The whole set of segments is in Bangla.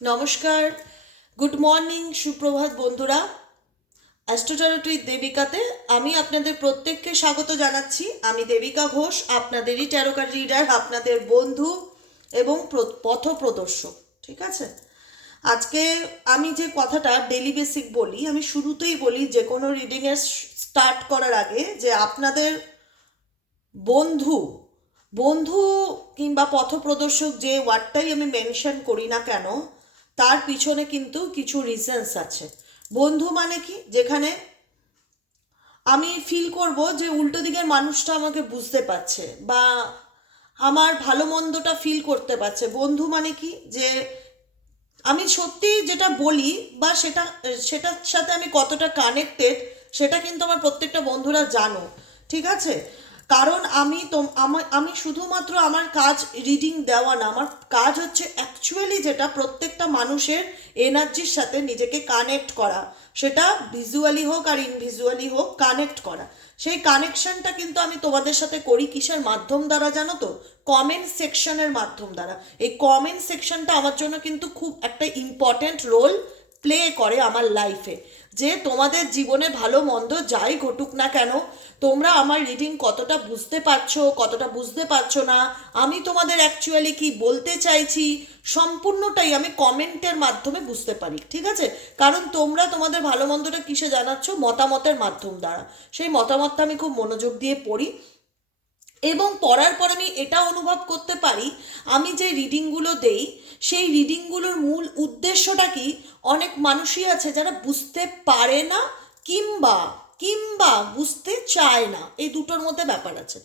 নমস্কার, গুড মর্নিং, সুপ্রভাত বন্ধুরা। অ্যাস্ট্রোটারোটি দেবিকাতে আমি আপনাদের প্রত্যেককে স্বাগত জানাচ্ছি। আমি দেবিকা ঘোষ, আপনাদেরই ট্যারো কার্ড রিডার, আপনাদের বন্ধু এবং পথপ্রদর্শক। ঠিক আছে, আজকে আমি যে কথাটা ডেলি বেসিক বলি, আমি শুরুতেই বলি যে কোনো রিডিংয়ের স্টার্ট করার আগে, যে আপনাদের বন্ধু বন্ধু কিংবা পথপ্রদর্শক যে ওয়ার্ডটাই আমি মেনশন করি না কেন, তার পিছনে কিন্তু কিছু রিজনস আছে। বন্ধু মানে কি, যেখানে আমি ফিল করব যে উল্টো দিকের মানুষটা আমাকে বুঝতে পারছে বা আমার ভালো মন্দটা ফিল করতে পারছে। বন্ধু মানে কি, যে আমি সত্যি যেটা বলি বা সেটার সাথে আমি কতটা কানেক্টেড, সেটা কিন্তু আমার প্রত্যেকটা বন্ধুরা জানো। ঠিক আছে, কারণ আমি শুধুমাত্র আমার কাজ রিডিং দেওয়া না, আমার কাজ হচ্ছে অ্যাকচুয়ালি যেটা প্রত্যেকটা মানুষের এনার্জির সাথে নিজেকে কানেক্ট করা, সেটা ভিজুয়ালি হোক আর ইনভিজুয়ালি হোক, কানেক্ট করা। সেই কানেকশনটা কিন্তু আমি তোমাদের সাথে করি কিসের মাধ্যম দ্বারা জানো তো? কমেন্ট সেকশনের মাধ্যম দ্বারা। এই কমেন্ট সেকশনটা আমার জন্য কিন্তু খুব একটা ইম্পর্ট্যান্ট রোল প্লে করে আমার লাইফে। যে তোমাদের জীবনে ভালো মন্দ যাই ঘটুক না কেন, তোমরা আমার রিডিং কতটা বুঝতে পারছো, কতটা বুঝতে পারছো না, আমি তোমাদের অ্যাকচুয়ালি কি বলতে চাইছি, সম্পূর্ণটাই আমি কমেন্টের মাধ্যমে বুঝতে পারি। ঠিক আছে, কারণ তোমরা তোমাদের ভালো মন্দটা কিসে জানাচ্ছ? মতামতের মাধ্যম দ্বারা। সেই মতামতটা আমি খুব মনোযোগ দিয়ে পড়ি এবং পড়ার পর আমি এটা অনুভব করতে পারি, আমি যে রিডিংগুলো দেই সেই রিডিংগুলোর মূল উদ্দেশ্যটা কি। অনেক মানুষই আছে যারা বুঝতে পারে না, কিংবা কিংবা বুঝতে চায় না, এই দুটোর মধ্যে ব্যাপার আছে।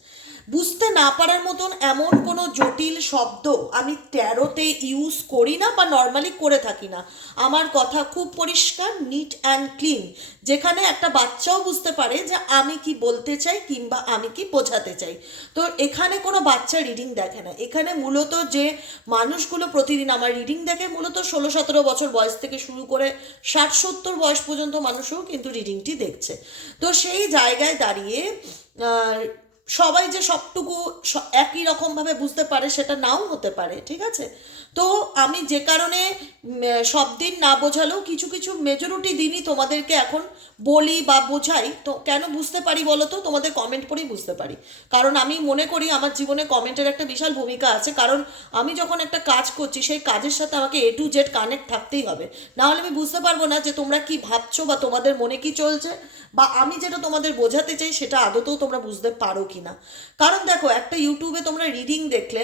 বুঝতে না পারার মতন এমন কোনো জটিল শব্দ আমি ট্যারোতে ইউজ করি না বা নর্মালি করে থাকি না। আমার কথা খুব পরিষ্কার, নিট অ্যান্ড ক্লিন, যেখানে একটা বাচ্চাও বুঝতে পারে যে আমি কি বলতে চাই কিংবা আমি কি বোঝাতে চাই। তো এখানে কোনো বাচ্চা রিডিং দেখে না। এখানে মূলত যে মানুষগুলো প্রতিদিন আমার রিডিং দেখে, মূলত 16-17 বছর বয়স থেকে শুরু করে 60-70 বয়স পর্যন্ত মানুষও কিন্তু রিডিংটি দেখছে। তো সেই জায়গায় দাঁড়িয়ে সবাই যে সবটুকু একই রকমভাবে বুঝতে পারে সেটা নাও হতে পারে। ঠিক আছে, তো আমি যে কারণে সব দিন না বোঝালেও কিছু কিছু মেজরিটি দিনই তোমাদেরকে এখন বলি বা বোঝাই। তো কেন বুঝতে পারি বলো তো? তোমাদের কমেন্ট পড়েই বুঝতে পারি। কারণ আমি মনে করি আমার জীবনে কমেন্টের একটা বিশাল ভূমিকা আছে। কারণ আমি যখন একটা কাজ করছি, সেই কাজের সাথে আমাকে A to Z কানেক্ট থাকতেই হবে, নাহলে আমি বুঝতে পারবো না যে তোমরা কি ভাবছো বা তোমাদের মনে কি চলছে, বা আমি যেটা তোমাদের বোঝাতে চাই সেটা আদতেও তোমরা বুঝতে পারো কি না। কারণ দেখো, একটা ইউটিউবে তোমরা রিডিং দেখলে,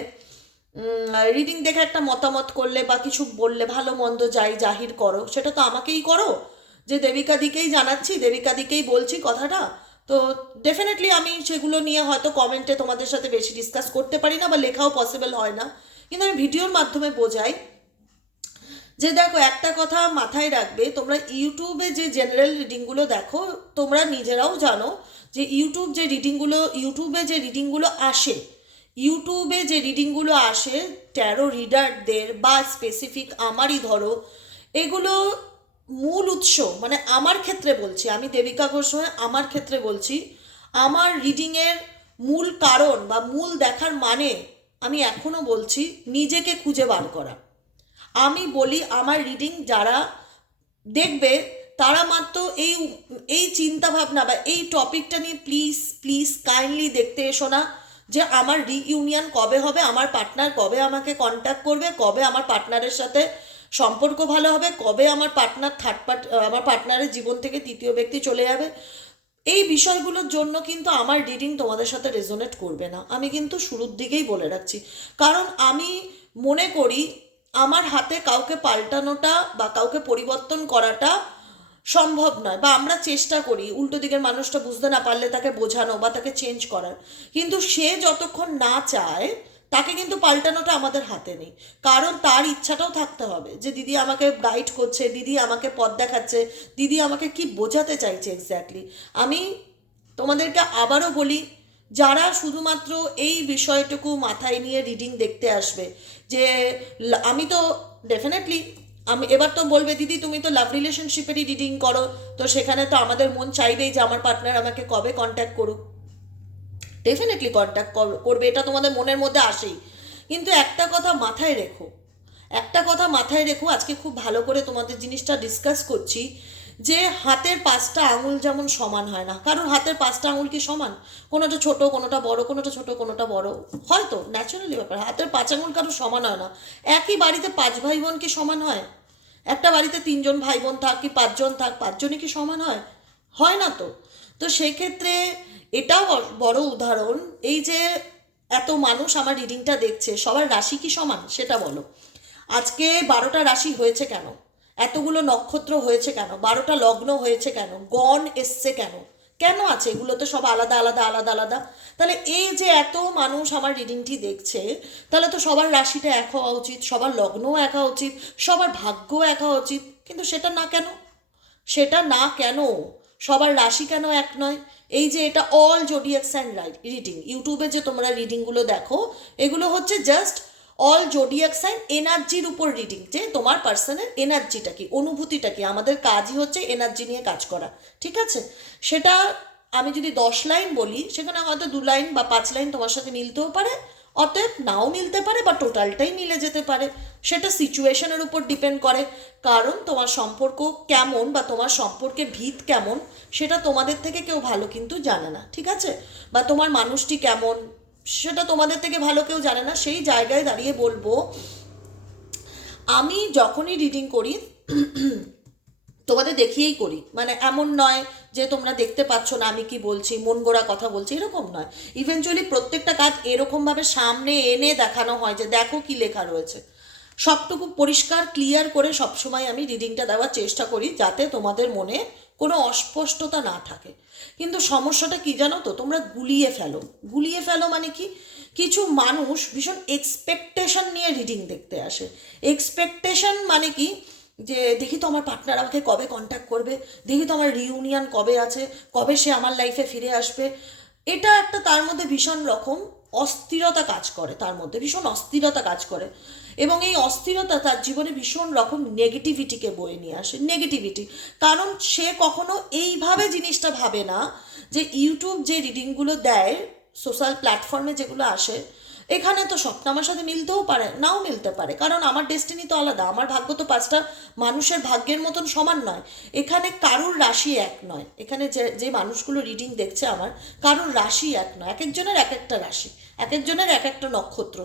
রিডিং দেখে একটা মতামত করলে বা কিছু বললে, ভালো মন্দ যাই জাহির করো, সেটা তো আমাকেই করো, যে দেবিকা দিকেই জানাচ্ছি, দেবিকা দিকেই বলছি কথাটা। তো ডেফিনেটলি আমি সেগুলো নিয়ে হয়তো কমেন্টে তোমাদের সাথে বেশি ডিসকাস করতে পারি না বা লেখাও পসিবল হয় না, কিন্তু আমি ভিডিওর মাধ্যমে বোঝাই। যে দেখো, একটা কথা মাথায় রাখবে, তোমরা ইউটিউবে যে জেনারেল রিডিংগুলো দেখো, তোমরা নিজেরাও জানো যে ইউটিউবে যে রিডিংগুলো আসে, ইউটিউবে যে রিডিংগুলো আসে ট্যারো রিডারদের বা স্পেসিফিক আমারই ধরো, এগুলো মূল উৎস, মানে আমার ক্ষেত্রে বলছি, আমি দেবিকা ঘোষ হয়ে আমার ক্ষেত্রে বলছি, আমার রিডিংয়ের মূল কারণ বা মূল দেখার মানে, আমি এখনও বলছি, নিজেকে খুঁজে বার করা। আমি বলি আমার রিডিং যারা দেখবে, তারা মাত্র এই এই চিন্তা ভাবনা বা এই টপিকটা নিয়ে প্লিজ প্লিজ কাইন্ডলি দেখতে এসো না যে আমার রিইউনিয়ন কবে হবে, আমার পার্টনার কবে আমাকে কন্ট্যাক্ট করবে, কবে আমার পার্টনারের সাথে সম্পর্ক ভালো হবে, কবে আমার পার্টনারের জীবন থেকে তৃতীয় ব্যক্তি চলে যাবে। এই বিষয়গুলোর জন্য কিন্তু আমার রিডিং তোমাদের সাথে রেজোনেট করবে না, আমি কিন্তু শুরুর দিকেই বলে রাখছি। কারণ আমি মনে করি আমার হাতে কাউকে পাল্টানোটা বা কাউকে পরিবর্তন করাটা সম্ভব নয়, বা আমরা চেষ্টা করি উল্টো দিকের মানুষটা বুঝতে না পারলে তাকে বোঝানো বা তাকে চেঞ্জ করার, কিন্তু সে যতক্ষণ না চায় তাকে কিন্তু পাল্টানোটা আমাদের হাতে নেই। কারণ তার ইচ্ছাটাও থাকতে হবে যে দিদি আমাকে গাইড করছে, দিদি আমাকে পথ দেখাচ্ছে, দিদি আমাকে কি বোঝাতে চাইছে এক্স্যাক্টলি। আমি তোমাদেরকে আবারও বলি, যারা শুধুমাত্র এই বিষয়টুকু মাথায় নিয়ে রিডিং দেখতে আসবে, যে আমি তো ডেফিনেটলি, আমি এবার তো বলবে দিদি তুমি তো লাভ রিলেশনশিপেরই রিডিং করো, তো সেখানে তো আমাদের মন চাইবেই যে আমার পার্টনার আমাকে কবে কন্ট্যাক্ট করুক। ডেফিনেটলি কন্ট্যাক্ট করবে, এটা তোমাদের মনের মধ্যে আসেই। কিন্তু একটা কথা মাথায় রেখো, একটা কথা মাথায় রেখো, আজকে খুব ভালো করে তোমাদের জিনিসটা ডিসকাস করছি, যে হাতের পাঁচটা আঙুল যেমন সমান হয় না, কারণ হাতের পাঁচটা আঙুল কি সমান? কোনোটা ছোট, কোনোটা বড়, কোনোটা ছোট, কোনোটা বড়, হয়তো ন্যাচারালি ব্যাপার। হাতের পাঁচ আঙুল কারো সমান হয় না। একই বাড়িতে পাঁচ ভাই বোন কি সমান হয়? একটা বাড়িতে তিনজন ভাই বোন থাক কি পাঁচজন থাক, পাঁচজনই কি সমান হয়? হয় না তো। তো সেক্ষেত্রে এটাও বড় উদাহরণ, এই যে এত মানুষ আমার রিডিংটা দেখছে, সবার রাশি কি সমান সেটা বলো। আজকে 12টা রাশি হয়েছে কেন? এতগুলো নক্ষত্র হয়েছে কেন? 12টা লগ্ন হয়েছে কেন? গণ এসছে কেন? কেন আছে? এগুলো তো সব আলাদা আলাদা আলাদা আলাদা। তাহলে এই যে এত মানুষ আমার রিডিংটি দেখছে, তাহলে তো সবার রাশিটা এক হওয়া উচিত, সবার লগ্নও এক হওয়া উচিত, সবার ভাগ্যও এক হওয়া উচিত। কিন্তু সেটা না কেন? সেটা না কেন? সবার রাশি কেন এক নয়? এই যে এটা অল জোডিয়াক সাইন রিডিং, ইউটিউবে যে তোমরা রিডিংগুলো দেখো, এগুলো হচ্ছে জাস্ট অল জোডিয়াক সাইন এনার্জির উপর রিডিং, যে তোমার পার্সনের এনার্জিটা কি, অনুভূতিটা কি। আমাদের কাজই হচ্ছে এনার্জি নিয়ে কাজ করা, ঠিক আছে? সেটা আমি যদি 10 লাইন বলি, সেখানে হয়তো 2 লাইন বা 5 লাইন তোমার সাথে মিলতেও পারে, অতএব নাও মিলতে পারে, বা টোটালটাই মিলে যেতে পারে। সেটা সিচুয়েশনের উপর ডিপেন্ড করে, কারণ তোমার সম্পর্ক কেমন বা তোমার সম্পর্কের ভিত কেমন সেটা তোমাদের থেকে কেউ ভালো কিন্তু জানে না, ঠিক আছে? বা তোমার মানুষটি কেমন সেটা তোমাদের থেকে ভালো কেউ জানে না। সেই জায়গায় দাঁড়িয়ে বলবো, আমি যখনই রিডিং করি তোমাদের দেখিয়েই করি, মানে এমন নয় যে তোমরা দেখতে পাচ্ছ না আমি কি বলছি, মন গড়া কথা বলছি, এরকম নয়। ইভেনচুয়ালি প্রত্যেকটা কাজ এরকমভাবে সামনে এনে দেখানো হয় যে দেখো কি লেখা রয়েছে। সবটুকু পরিষ্কার ক্লিয়ার করে সবসময় আমি রিডিংটা দেওয়ার চেষ্টা করি, যাতে তোমাদের মনে কোনো অস্পষ্টতা না থাকে। কিন্তু সমস্যাটা কি জানো তো, তোমরা গুলিয়ে ফেলো। গুলিয়ে ফেলো মানে কি? কিছু মানুষ ভীষণ এক্সপেকটেশন নিয়ে রিডিং দেখতে আসে। এক্সপেকটেশন মানে কি? যে দেখি তো আমার পার্টনার আমাকে কবে কন্ট্যাক্ট করবে, দেখি তো আমার রিউনিয়ন কবে আছে, কবে সে আমার লাইফে ফিরে আসবে। এটা একটা তার মধ্যে ভীষণ রকম অস্থিরতা কাজ করে, তার মধ্যে ভীষণ অস্থিরতা কাজ করে, এবং এই অস্থিরতা তার জীবনে ভীষণ রকম নেগেটিভিটিকে বয়ে নিয়ে আসে। নেগেটিভিটি কারণ সে কখনো এইভাবে জিনিসটা ভাবে না যে ইউটিউব যে রিডিংগুলো দেয়, সোশ্যাল প্ল্যাটফর্মে যেগুলো আসে, এখানে তো স্বপ্ন আমার সাথে মিলতেও পারে, নাও মিলতে পারে, কারণ আমার ডেস্টিনি তো আলাদা, আমার ভাগ্য তো পাঁচটা মানুষের ভাগ্যের মতন সমান নয়। এখানে কারুর রাশি এক নয়, এখানে যে যে মানুষগুলো রিডিং দেখছে আমার, কারুর রাশি এক নয়, এক একজনের এক একটা রাশি, এক একজনের এক একটা নক্ষত্র,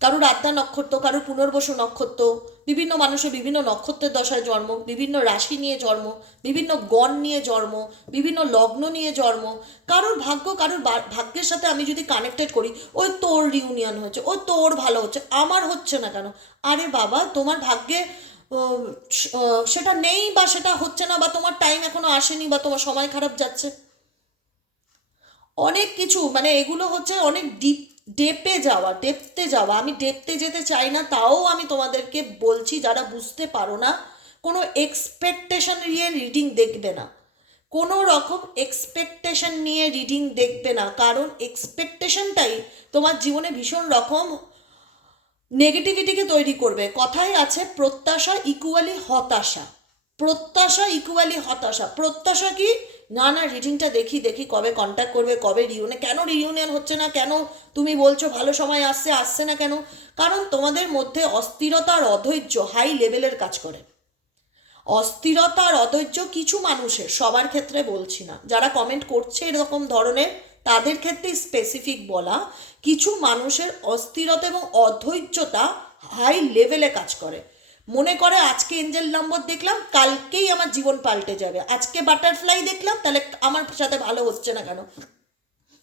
কারুর আদ্যা নক্ষত্র, কারুর পুনর্বসু নক্ষত্র, বিভিন্ন মানুষের বিভিন্ন নক্ষত্রের দশায় জন্ম, বিভিন্ন রাশি নিয়ে জন্ম, বিভিন্ন গণ নিয়ে জন্ম, বিভিন্ন লগ্ন নিয়ে জন্ম। কারুর ভাগ্য, কারুর ভাগ্যের সাথে আমি যদি কানেক্টেড করি, ওই তোর রিউনিয়ন হচ্ছে, ওই তোর ভালো হচ্ছে, আমার হচ্ছে না কেন? আরে বাবা, তোমার ভাগ্যে সেটা নেই, বা সেটা হচ্ছে না, বা তোমার টাইম এখনো আসেনি, বা তোমার সময় খারাপ যাচ্ছে, অনেক কিছু, মানে এগুলো হচ্ছে অনেক ডেপতে যাওয়া। আমি ডেপতে যেতে চাই না, তাও আমি তোমাদেরকে বলছি, যারা বুঝতে পারো না, কোনো এক্সপেকটেশন নিয়ে রিডিং দেখবে না, কোনো রকম এক্সপেকটেশন নিয়ে রিডিং দেখবে না, কারণ এক্সপেকটেশনটাই তোমার জীবনে ভীষণ রকম নেগেটিভিটিকে তৈরি করবে। কথাই আছে, প্রত্যাশা ইকুয়ালি হতাশা। প্রত্যাশা ইকুয়ালি হতাশা। প্রত্যাশা কি? না না, রিডিংটা দেখি দেখি কবে কন্ট্যাক্ট করবে, কবে রিউনিয়ন, কেন রিউনিয়ন হচ্ছে না কেন? তুমি বলছো ভালো সময় আসছে, আসছে না কেন? কারণ তোমাদের মধ্যে অস্থিরতা আর অধৈর্য হাই লেভেলের কাজ করে। অস্থিরতা আর অধৈর্য কিছু মানুষের, সবার ক্ষেত্রে বলছি না, যারা কমেন্ট করছে এরকম ধরনের তাদের ক্ষেত্রে স্পেসিফিক বলা, কিছু মানুষের অস্থিরতা এবং অধৈর্যতা হাই লেভেলে কাজ করে। মনে করে আজকে এঞ্জেল নম্বর দেখলাম, কালকেই আমার জীবন পাল্টে যাবে, আজকে বাটারফ্লাই দেখলাম, তাহলে আমার সাথে ভালো হচ্ছে না কেন?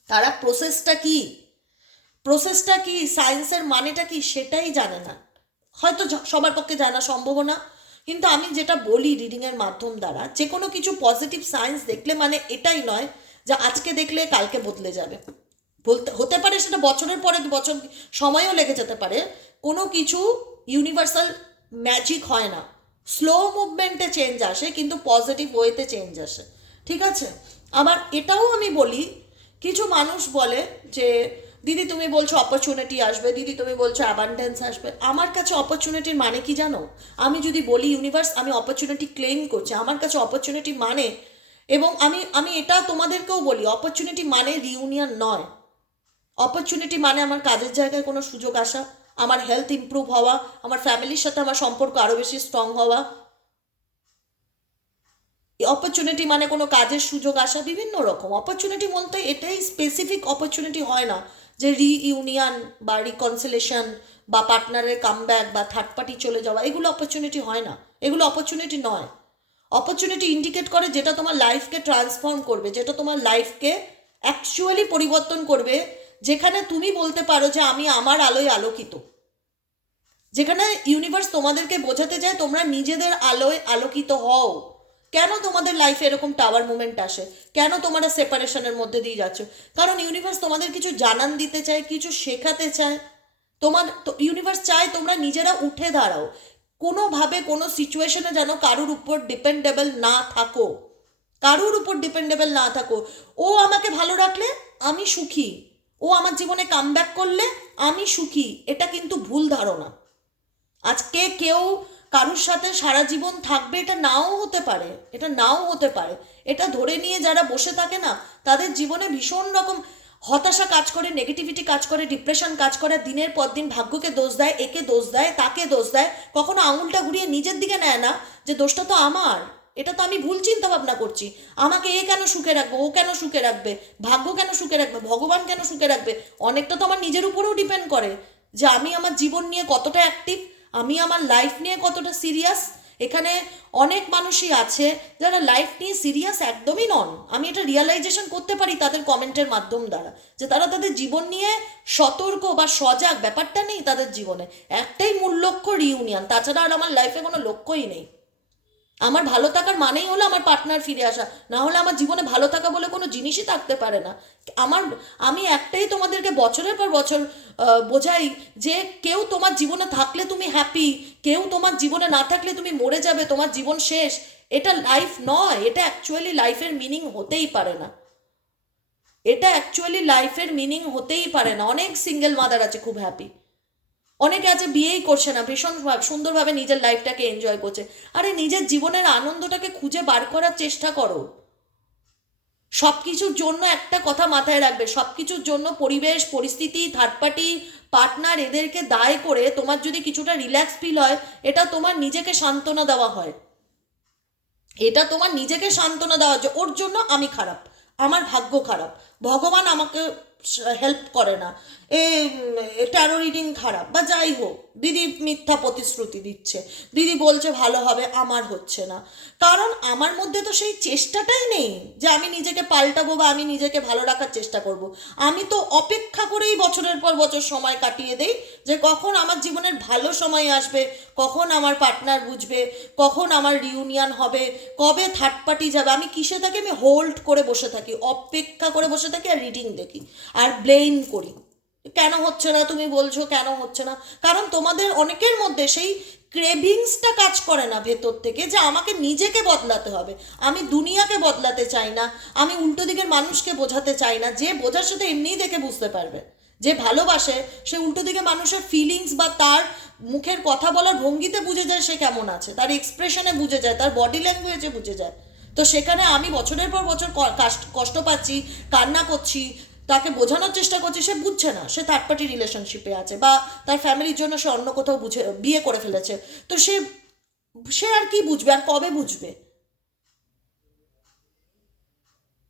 তারা প্রসেসটা কি, সায়েন্সের মানেটা কি সেটাই জানে না। হয়তো সবার পক্ষে জানা সম্ভব না, কিন্তু আমি যেটা বলি রিডিংয়ের মাধ্যম দ্বারা, যে কোনো কিছু পজিটিভ সায়েন্স দেখলে মানে এটাই নয় যে আজকে দেখলে কালকে বদলে যাবে। বলতে হতে পারে সেটা বছরের পরে বছর সময়ও লেগে যেতে পারে। কোনো কিছু ইউনিভার্সাল ম্যাজিক হয় না, স্লো মুভমেন্টে চেঞ্জ আসে, কিন্তু পজিটিভ ওয়েতে চেঞ্জ আসে, ঠিক আছে? আবার এটাও আমি বলি, কিছু মানুষ বলে যে দিদি তুমি বলছো অপরচুনিটি আসবে, দিদি তুমি বলছো অ্যাবান্ডেন্স আসবে। আমার কাছে অপরচুনিটির মানে কি জানো? আমি যদি বলি ইউনিভার্স আমি অপরচুনিটি ক্লেম করছি, আমার কাছে অপরচুনিটি মানে, এবং আমি আমি এটা তোমাদেরকেও বলি, অপরচুনিটি মানে রিউনিয়ন নয়। অপরচুনিটি মানে আমার কাজের জায়গায় কোনো সুযোগ আসা, আমার হেলথ ইমপ্রুভ হওয়া, আমার ফ্যামিলির সাথে আমার সম্পর্ক আরও বেশি স্ট্রং হওয়া, অপরচুনিটি মানে কোনো কাজের সুযোগ আসা, বিভিন্ন রকম অপরচুনিটি বলতে এটাই স্পেসিফিক অপরচুনিটি হয় না যে রিইউনিয়ন বা রিকনসিলেশন বা পার্টনারের কামব্যাক বা থার্ড পার্টি চলে যাওয়া, এগুলো অপরচুনিটি হয় না, এগুলো অপরচুনিটি নয়। অপরচুনিটি ইন্ডিকেট করে যেটা তোমার লাইফকে ট্রান্সফর্ম করবে, যেটা তোমার লাইফকে অ্যাকচুয়ালি পরিবর্তন করবে, যেখানে তুমি বলতে পারো যে আমি আমার আলোয় আলোকিত, যেখানে ইউনিভার্স তোমাদেরকে বোঝাতে চায় তোমরা নিজেদের আলোয় আলোকিত হও। কেন তোমাদের লাইফে এরকম টাওয়ার মুভমেন্ট আসে, কেন তোমরা সেপারেশনের মধ্যে দিয়ে যাচ্ছ? কারণ ইউনিভার্স তোমাদের কিছু জানান দিতে চায়, কিছু শেখাতে চায়। তোমার ইউনিভার্স চায় তোমরা নিজেরা উঠে দাঁড়াও, কোনোভাবে কোনো সিচুয়েশনে যেন কারোর উপর ডিপেন্ডেবল না থাকো, কারোর উপর ডিপেন্ডেবল না থাকো। ও আমাকে ভালো রাখলে আমি সুখী, ও আমার জীবনে কামব্যাক করলে আমি সুখী, এটা কিন্তু ভুল ধারণা। আজকে কেউ কারুর সাথে সারা জীবন থাকবে এটা নাও হতে পারে, এটা নাও হতে পারে। এটা ধরে নিয়ে যারা বসে থাকে না, তাদের জীবনে ভীষণ রকম হতাশা কাজ করে, নেগেটিভিটি কাজ করে, ডিপ্রেশন কাজ করে, দিনের পর দিন ভাগ্যকে দোষ দেয়, একে দোষ দেয়, তাকে দোষ দেয়, কখনো আঙুলটা ঘুরিয়ে নিজের দিকে নেয় না যে দোষটা তো আমার, এটা তো আমি ভুল চিন্তা ভাবনা করছি, আমাকে এ কেন সুখে রাখবে, ও কেন সুখে রাখবে, ভাগ্য কেন সুখে রাখবে, ভগবান কেন সুখে রাখবে। অনেকটা তো আমার নিজের উপরেও ডিপেন্ড করে যে আমি আমার জীবন নিয়ে কতটা অ্যাক্টিভ, আমি আমার লাইফ নিয়ে কতটা সিরিয়াস। এখানে অনেক মানুষই আছে যারা লাইফ নিয়ে সিরিয়াস একদমই নন, আমি এটা রিয়ালাইজেশন করতে পারি তাদের কমেন্টের মাধ্যম দ্বারা, যে তারা তাদের জীবন নিয়ে সতর্ক বা সজাগ, ব্যাপারটা নেই তাদের জীবনে। একটাই মূল লক্ষ্য রিইউনিয়ন, তাছাড়া আর আমার লাইফে কোনো লক্ষ্যই নেই। আমার ভালো থাকার মানেই হলো আমার পার্টনার ফিরে আসা, না হলে আমার জীবনে ভালো থাকা বলে কোনো জিনিসই থাকতে পারে না। আমার আমি একটাই তোমাদেরকে বছরের পর বছর বোঝাই যে কেউ তোমার জীবনে থাকলে তুমি হ্যাপি, কেউ তোমার জীবনে না থাকলে তুমি মরে যাবে, তোমার জীবন শেষ, এটা লাইফ নয়, এটা অ্যাকচুয়ালি লাইফের মিনিং হতেই পারে না, এটা অ্যাকচুয়ালি লাইফের মিনিং হতেই পারে না। অনেক সিঙ্গেল মাদার আছে খুব হ্যাপি, অনেকে আছে বিয়েই করছে না, ভীষণ সুন্দরভাবে নিজের লাইফটাকে এনজয় করছে। আরে নিজের জীবনের আনন্দটাকে খুঁজে বার করার চেষ্টা করো। সব কিছুর জন্য একটা কথা মাথায় রাখবে, সব কিছুর জন্য পরিবেশ, পরিস্থিতি, থার্ড পার্টি, পার্টনার, এদেরকে দায় করে তোমার যদি কিছুটা রিল্যাক্স ফিল হয়, এটা তোমার নিজেকে সান্ত্বনা দেওয়া হয়, এটা তোমার নিজেকে সান্ত্বনা দেওয়া যে ওর জন্য আমি খারাপ, আমার ভাগ্য খারাপ, ভগবান আমাকে হেল্প করে না, এ ট্যারো রিডিং খারাপ, বা যাই হোক, দিদি মিথ্যা প্রতিশ্রুতি দিচ্ছে, দিদি বলছে ভালো হবে, আমার হচ্ছে না। কারণ আমার মধ্যে তো সেই চেষ্টাটাই নেই যে আমি নিজেকে পাল্টাবো বা আমি নিজেকে ভালো রাখার চেষ্টা করব। আমি তো অপেক্ষা করেই বছরের পর বছর সময় কাটিয়ে দেই যে কখন আমার জীবনের ভালো সময় আসবে, কখন আমার পার্টনার বুঝবে, কখন আমার রিউনিয়ন হবে, কবে থার্ড পার্টি যাবে। আমি কিসে থাকি, আমি হোল্ড করে বসে থাকি, অপেক্ষা করে বসে থাকি, আর রিডিং দেখি আর ব্লেম করি, কেন হচ্ছে না, তুমি বলছো কেন হচ্ছে না। কারণ তোমাদের অনেকের মধ্যে সেই ক্রেভিংসটা কাজ করে না ভেতর থেকে যে আমাকে নিজেকে বদলাতে হবে, আমি দুনিয়াকে বদলাতে চাই না, আমি উল্টো দিকের মানুষকে বোঝাতে চাই না। যে বোঝার সাথে এমনিই দেখে বুঝতে পারবে, যে ভালোবাসে সে উল্টো দিকে মানুষের ফিলিংস বা তার মুখের কথা বলার ভঙ্গিতে বুঝে যায় সে কেমন আছে, তার এক্সপ্রেশনে বুঝে যায়, তার বডি ল্যাঙ্গুয়েজে বুঝে যায়। তো সেখানে আমি বছরের পর বছর কষ্ট পাচ্ছি, কান্না করছি, তাকে বোঝানোর চেষ্টা করছে, সে বুঝছে না, সে থার্ড পার্টি রিলেশনশিপে আছে বা তার ফ্যামিলির জন্য সে অন্য কোথাও বিয়ে করে ফেলেছে। তো সে সে আর কি বুঝবে, আর কবে বুঝবে,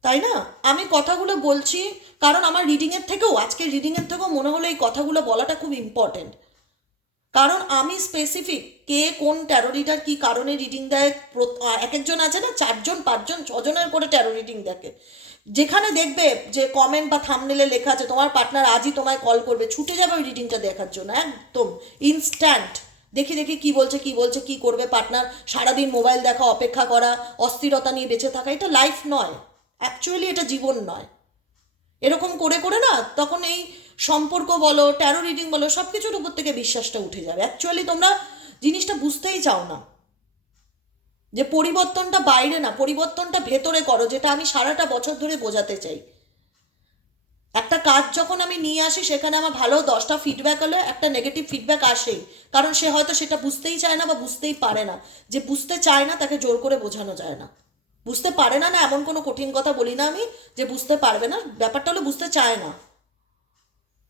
তাই না? আমি কথাগুলো বলছি কারণ আমার রিডিংয়ের থেকেও, আজকের রিডিংয়ের থেকেও মনে হলো এই কথাগুলো বলাটা খুব ইম্পর্টেন্ট। কারণ আমি স্পেসিফিক কে কোন ট্যারো রিডার কী কারণে রিডিং দেয়, এক একজন আছে না 4জন 5জন 6জনের করে ট্যারো রিডিং দেখে, যেখানে দেখবে যে কমেন্ট বা থাম্বনেলে লেখা আছে তোমার পার্টনার আজই তোমায় কল করবে, ছুটে যাবে ওই রিডিংটা দেখার জন্য, একদম ইনস্ট্যান্ট। দেখি দেখি কি বলছে কি বলছে, কি করবে পার্টনার, সারাদিন মোবাইল দেখা, অপেক্ষা করা, অস্থিরতা নিয়ে বেঁচে থাকা, এটা লাইফ নয়, অ্যাকচুয়ালি এটা জীবন নয়। এরকম করে করে না তখন এই সম্পর্ক বলো, ট্যারো রিডিং বলো, সব কিছুর উপর থেকে বিশ্বাসটা উঠে যাবে। অ্যাকচুয়ালি তোমরা জিনিসটা বুঝতেই চাও না যে পরিবর্তনটা বাইরে না, পরিবর্তনটা ভেতরে করো, যেটা আমি সারাটা বছর ধরে বোঝাতে চাই। একটা কাজ যখন আমি নিয়ে আসি সেখানে আমার ভালো 10টা ফিডব্যাক হলে একটা নেগেটিভ ফিডব্যাক আসেই, কারণ সে হয়তো সেটা বুঝতেই চায় না বা বুঝতেই পারে না। যে বুঝতে চায় না তাকে জোর করে বোঝানো যায় না। বুঝতে পারে না, না এমন কোনো কঠিন কথা বলি না আমি যে বুঝতে পারবে না, ব্যাপারটা হলো বুঝতে চায় না।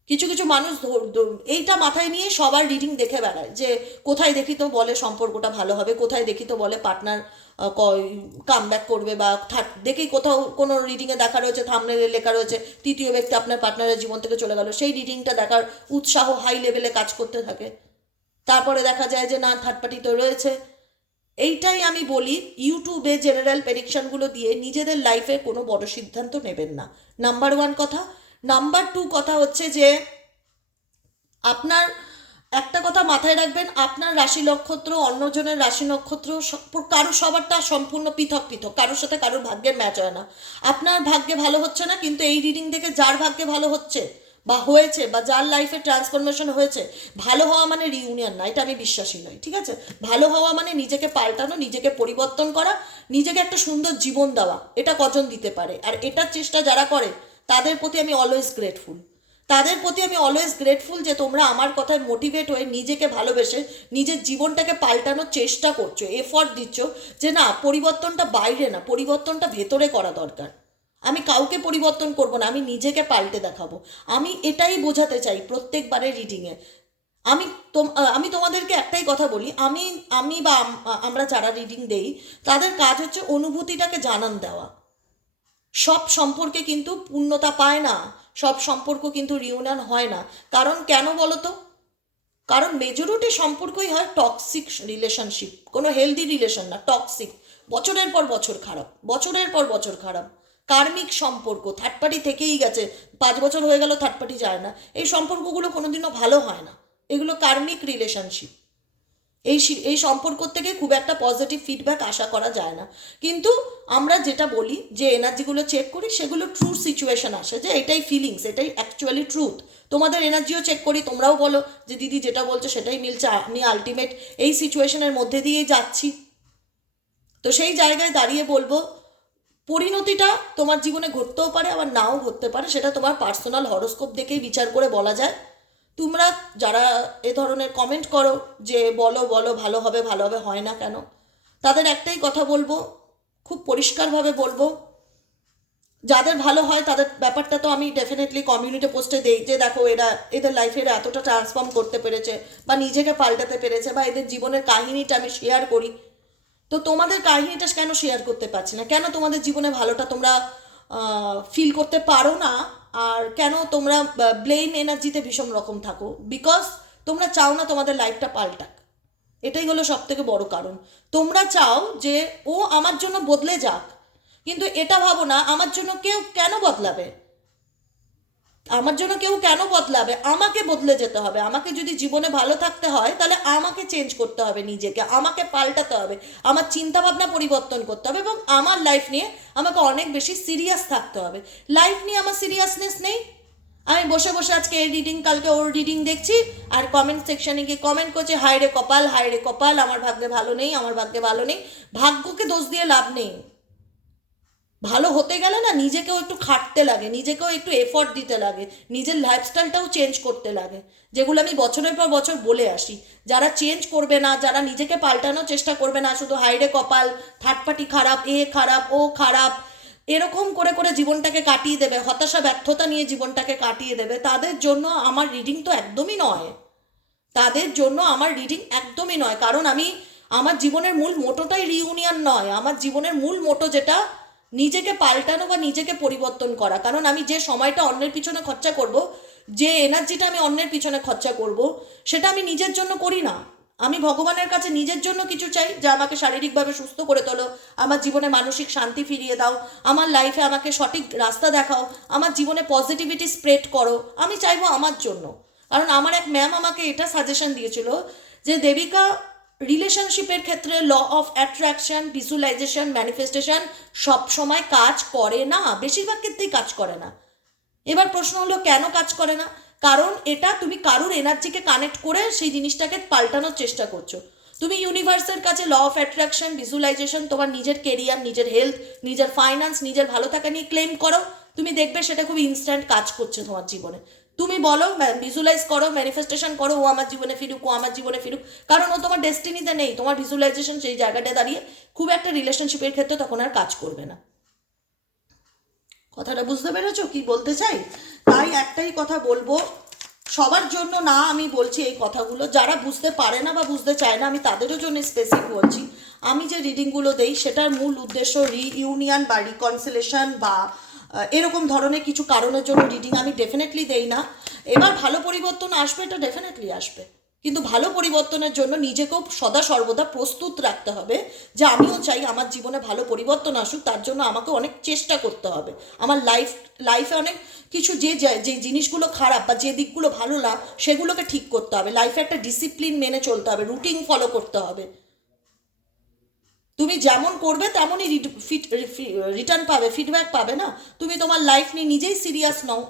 কিছু কিছু মানুষ এইটা মাথায় নিয়ে সবার রিডিং দেখে বেড়ায় যে কোথায় দেখি তো বলে সম্পর্কটা ভালো হবে, কোথায় দেখি তো বলে পার্টনার কাম ব্যাক করবে, বা দেখেই কোথাও কোনো রিডিংয়ে দেখা রয়েছে, থাম্বনেইলে লেখা রয়েছে তৃতীয় ব্যক্তি আপনার পার্টনারের জীবন থেকে চলে গেল, সেই রিডিংটা দেখার উৎসাহ হাই লেভেলে কাজ করতে থাকে। তারপরে দেখা যায় যে না, থার্ড পার্টি তো রয়েছে। এইটাই আমি বলি, ইউটিউবে জেনারেল প্রেডিকশনগুলো দিয়ে নিজেদের লাইফে কোনো বড় সিদ্ধান্ত নেবেন না, নাম্বার 1 কথা। নাম্বার 2 কথা হচ্ছে যে আপনার একটা কথা মাথায় রাখবেন, আপনার রাশি নক্ষত্র অন্যজনের রাশি নক্ষত্র কারো সবারটা সম্পূর্ণ পৃথক পৃথক, কারোর সাথে কারোর ভাগ্যের ম্যাচ হয় না। আপনার ভাগ্যে ভালো হচ্ছে না, কিন্তু এই রিডিং থেকে যার ভাগ্যে ভালো হচ্ছে বা হয়েছে, বা যার লাইফে ট্রান্সফরমেশন হয়েছে, ভালো হওয়া মানে রিউনিয়ন না, এটা আমি বিশ্বাসী নই, ঠিক আছে? ভালো হওয়া মানে নিজেকে পাল্টানো, নিজেকে পরিবর্তন করা, নিজেকে একটা সুন্দর জীবন দেওয়া, এটা কজন দিতে পারে? আর এটার চেষ্টা যারা করে তাদের প্রতি আমি অলওয়েজ গ্রেটফুল। তাদের প্রতি আমি অলওয়েজ গ্রেটফুল যে তোমরা আমার কথায় মোটিভেট হয়ে নিজেকে ভালোবেসে নিজের জীবনটাকে পাল্টানোর চেষ্টা করছো, এফর্ট দিচ্ছ, যে না, পরিবর্তনটা বাইরে না, পরিবর্তনটা ভেতরে করা দরকার। আমি কাউকে পরিবর্তন করব না, আমি নিজেকে পাল্টে দেখাবো। আমি এটাই বোঝাতে চাই প্রত্যেকবারের রিডিংয়ে। আমি তোমাদেরকে একটাই কথা বলি, আমি বা আমরা যারা রিডিং দেই তাদের কাজ হচ্ছে অনুভূতিটাকে জানান দেওয়া। সব সম্পর্কে কিন্তু পূর্ণতা পায় না, সব সম্পর্ক কিন্তু রিউনিয়ন হয় না। কারণ কেন বলো তো? কারণ মেজরিটি সম্পর্কই হয় টক্সিক রিলেশনশিপ, কোনো হেলদি রিলেশন না, টক্সিক। বছরের পর বছর খারাপ, বছরের পর বছর খারাপ। কার্মিক সম্পর্ক, থার্ড পার্টি থেকেই গেছে, 5 বছর হয়ে গেল থার্ড পার্টি যায় না, এই সম্পর্কগুলো কোনোদিনও ভালো হয় না। এগুলো কার্মিক রিলেশনশিপ। এই সম্পর্ক থেকে খুব একটা পজিটিভ ফিডব্যাক আশা করা যায় না। কিন্তু আমরা যেটা বলি যে এনার্জিগুলো চেক করি, সেগুলো ট্রু সিচুয়েশন আসে, যে এটাই ফিলিংস, এটাই অ্যাকচুয়ালি ট্রুথ। তোমাদের এনার্জিও চেক করি, তোমরাও বলো যে দিদি যেটা বলছো সেটাই মিলছে, আমি আলটিমেট এই সিচুয়েশনের মধ্যে দিয়েই যাচ্ছি। তো সেই জায়গায় দাঁড়িয়ে বলবো, পরিণতিটা তোমার জীবনে ঘটতেও পারে, আবার নাও ঘটতে পারে, সেটা তোমার পার্সোনাল হরোস্কোপ দেখেই বিচার করে বলা যায়। তোমরা যারা এ ধরনের কমেন্ট করো যে বলো বলো ভালো হবে ভালো হবে, হয় না কেন, তাদের একটাই কথা বলবো, খুব পরিষ্কারভাবে বলবো, যাদের ভালো হয় তাদের ব্যাপারটা তো আমি ডেফিনেটলি কমিউনিটি পোস্টে দিই, যে দেখো এরা এদের লাইফে এরা এতটা ট্রান্সফর্ম করতে পেরেছে, বা নিজেকে পাল্টাতে পেরেছে, বা এদের জীবনের কাহিনীটা আমি শেয়ার করি। তো তোমাদের কাহিনীটা কেন শেয়ার করতে পারছি না? কেন তোমাদের জীবনে ভালোটা তোমরা ফিল করতে পারো না? আর কেন তোমরা ব্লেম এনার্জিতে ভীষণ রকম থাকো? বিকজ তোমরা চাও না তোমাদের লাইফটা পাল্টাক। এটাই হলো সব থেকে বড় কারণ। তোমরা চাও যে ও আমার জন্য বদলে যাক, কিন্তু এটা ভাবো না আমার জন্য কেউ কেন বদলাবে, আমার জন্য কেউ কেন বদলাবে? আমাকে বদলে যেতে হবে। আমাকে যদি জীবনে ভালো থাকতে হয় তাহলে আমাকে চেঞ্জ করতে হবে, নিজেকে আমাকে পাল্টাতে হবে, আমার চিন্তা ভাবনা পরিবর্তন করতে হবে, এবং আমার লাইফ নিয়ে আমাকে অনেক বেশি সিরিয়াস থাকতে হবে। লাইফ নিয়ে আমার সিরিয়াসনেস নেই, আমি বসে বসে আজকে এই রিডিং কালকে ওর রিডিং দেখছি, আর কমেন্ট সেকশনে গিয়ে কমেন্ট করছি হায় রে কপাল, হায় রে কপাল, আমার ভাগ্যে ভালো নেই, আমার ভাগ্যে ভালো নেই। ভাগ্যকে দোষ দিয়ে লাভ নেই। ভালো হতে গেলে না নিজেকেও একটু খাটতে লাগে, নিজেকেও একটু এফর্ট দিতে লাগে, নিজের লাইফস্টাইলটাও চেঞ্জ করতে লাগে, যেগুলো আমি বছরের পর বছর বলে আসি। যারা চেঞ্জ করবে না, যারা নিজেকে পাল্টানোর চেষ্টা করবে না, শুধু হাইরে কপাল, থার্ড পার্টি খারাপ, এ খারাপ, ও খারাপ, এরকম করে করে জীবনটাকে কাটিয়ে দেবে, হতাশা ব্যর্থতা নিয়ে জীবনটাকে কাটিয়ে দেবে, তাদের জন্য আমার রিডিং তো একদমই নয়। তাদের জন্য আমার রিডিং একদমই নয়। কারণ আমার জীবনের মূল মোটোটাই রিউনিয়ন নয়। আমার জীবনের মূল মোটো যেটা, নিজেকে পাল্টানো বা নিজেকে পরিবর্তন করা। কারণ আমি যে সময়টা অন্যের পিছনে খরচা করব, যে এনার্জিটা আমি অন্যের পিছনে খরচা করব, সেটা আমি নিজের জন্য করি না। আমি ভগবানের কাছে নিজের জন্য কিছু চাই, যে আমাকে শারীরিকভাবে সুস্থ করে তোলো, আমার জীবনে মানসিক শান্তি ফিরিয়ে দাও, আমার লাইফে আমাকে সঠিক রাস্তা দেখাও, আমার জীবনে পজিটিভিটি স্প্রেড করো। আমি চাইবো আমার জন্য। কারণ আমার এক ম্যাম আমাকে এটা সাজেশন দিয়েছিল যে দেবিকা, রিলেশনশিপের ক্ষেত্রে law of attraction, visualization, manifestation সব সময় কাজ করে না, বেশিরভাগ ক্ষেত্রেই কাজ করে না। এবার প্রশ্ন হলো কেন কাজ করে না? কারণ এটা তুমি কারুর এনার্জিকে কানেক্ট করে সেই জিনিসটাকে পাল্টানোর চেষ্টা করছো। তুমি ইউনিভার্সের কাছে ল অফ অ্যাট্রাকশন, ভিজুয়ালাইজেশন তোমার নিজের কেরিয়ার, নিজের হেলথ, নিজের ফাইন্যান্স, নিজের ভালো থাকা নিয়ে ক্লেম করো, তুমি দেখবে সেটা খুব ইনস্ট্যান্ট কাজ করছে তোমার জীবনে। তুমি বলো, ভিজুয়ালাইজ করো, ম্যানিফেস্টেশন করো, ও আমার জীবনে ফিরুক, ও আমার জীবনে ফিরুক। কারণ ও তোমার ডেস্টিনিতে নেই, তোমার ভিজুয়ালাইজেশন সেই জায়গাটায় দাঁড়িয়ে খুব একটা রিলেশনশিপের ক্ষেত্রে তখন আর কাজ করবে না। কথাটা বুঝতে পেরেছো কি বলতে চাই? তাই একটাই কথা বলবো, সবার জন্য না আমি বলছি এই কথাগুলো, যারা বুঝতে পারে না বা বুঝতে চায় না আমি তাদেরও জন্য স্পেসিফিক বলছি। আমি যে রিডিংগুলো দেই সেটার মূল উদ্দেশ্য রিইউনিয়ন বা রিকনসিলেশন বা এরকম ধরনের কিছু কারণের জন্য রিডিং আমি ডেফিনেটলি দেই না। এবার ভালো পরিবর্তন আসবে, এটা ডেফিনেটলি আসবে, কিন্তু ভালো পরিবর্তনের জন্য নিজেকেও সদা সর্বদা প্রস্তুত রাখতে হবে যে আমিও চাই আমার জীবনে ভালো পরিবর্তন আসুক, তার জন্য আমাকে অনেক চেষ্টা করতে হবে। আমার লাইফে অনেক কিছু যে জিনিসগুলো খারাপ বা যে দিকগুলো ভালো না সেগুলোকে ঠিক করতে হবে। লাইফে একটা ডিসিপ্লিন মেনে চলতে হবে, রুটিন ফলো করতে হবে। তুমি যেমন করবে তেমনই রিটার্ন পাবে, ফিডব্যাক পাবে না। তুমি তোমার লাইফ নিয়ে নিজেই সিরিয়াস নাও,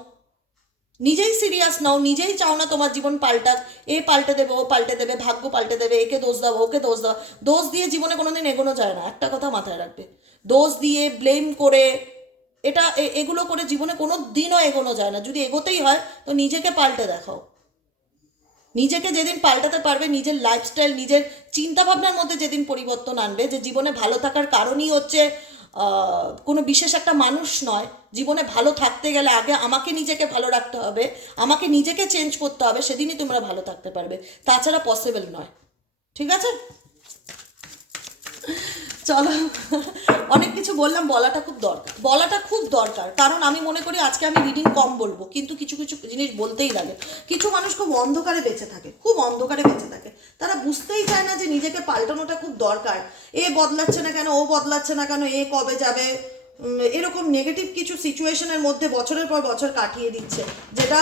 নিজেই চাও না তোমার জীবন পাল্টাক। এ পাল্টে দেবে, ও পাল্টে দেবে, ভাগ্য পাল্টে দেবে, একে দোষ দাও, ওকে দোষ দাও। দোষ দিয়ে জীবনে কোনোদিন এগোনো যায় না, একটা কথা মাথায় রাখবে। দোষ দিয়ে ব্লেম করে এগুলো করে জীবনে কোনো দিনও এগোনো যায় না। যদি এগোতেই হয় তো নিজেকে পাল্টে দেখাও। নিজেকে যেদিন পাল্টাতে পারবে, নিজের লাইফস্টাইল, নিজের চিন্তাভাবনার মধ্যে যেদিন পরিবর্তন আনবে, যে জীবনে ভালো থাকার কারণই হচ্ছে কোনো বিশেষ একটা মানুষ নয়, জীবনে ভালো থাকতে গেলে আগে আমাকে নিজেকে ভালো রাখতে হবে, আমাকে নিজেকে চেঞ্জ করতে হবে, সেদিনই তোমরা ভালো থাকতে পারবে, তাছাড়া পসিবল নয়। ঠিক আছে, চলো, অনেক কিছু বললাম, বলাটা খুব দরকার, কারণ আমি মনে করি আজকে আমি রিডিং কম বলবো, কিন্তু কিছু কিছু জিনিস বলতেই লাগে। কিছু মানুষ খুব অন্ধকারে বেঁচে থাকে, তারা বুঝতেই চায় না যে নিজেকে পাল্টানোটা খুব দরকার। এ বদলাচ্ছে না কেন, ও বদলাচ্ছে না কেন, এ কবে যাবে, এরকম নেগেটিভ কিছু সিচুয়েশনের মধ্যে বছরের পর বছর কাটিয়ে দিচ্ছে, যেটা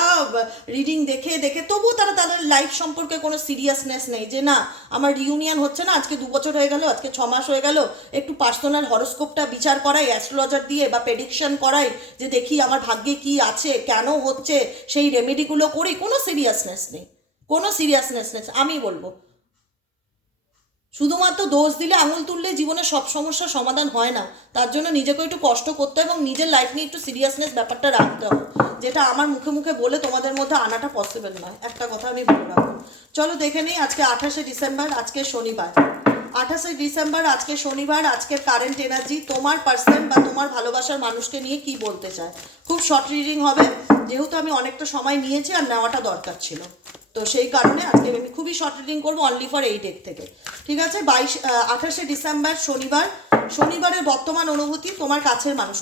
রিডিং দেখে দেখে তবুও তাদের লাইফ সম্পর্কে কোনো সিরিয়াসনেস নেই, যে না আমার রিউনিয়ন হচ্ছে না, আজকে 2 বছর হয়ে গেল, আজকে 6 মাস হয়ে গেল, একটু পার্সোনাল হরোস্কোপটা বিচার করাই, অ্যাস্ট্রোলজার দিয়ে বা প্রেডিকশন করাই, যে দেখি আমার ভাগ্যে কি আছে, কেন হচ্ছে, সেই রেমেডিগুলো করি। কোনো সিরিয়াসনেস নেই। আমি বলবো শুধুমাত্র দোষ দিলে, আঙুল তুললে জীবনে সব সমস্যার সমাধান হয় না। তার জন্য নিজেকে একটু কষ্ট করতে হবে এবং নিজের লাইফ নিয়ে একটু সিরিয়াসনেস ব্যাপারটা রাখতে হবে, যেটা আমার মুখে মুখে বলে তোমাদের মধ্যে আনাটা পসিবল নয়। একটা কথা আমি বলে রাখবো। চলো দেখে নিই আজকে 28শে ডিসেম্বর, আজকে শনিবার। 28শে ডিসেম্বর আজকে শনিবার, আজকের কারেন্ট এনার্জি তোমার পার্সন বা তোমার ভালোবাসার মানুষকে নিয়ে কি বলতে চায়। খুব শর্ট রিডিং হবে, যেহেতু আমি অনেকটা সময় নিয়েছি আর নেওয়াটা দরকার ছিল, তো সেই কারণে আজকে আমি খুবই শর্ট রিডিং করবো, অনলি ফর এই ডেক থেকে। ঠিক আছে, 28শে ডিসেম্বর শনিবার, শনিবারের বর্তমান অনুভূতি, তোমার কাছের মানুষ,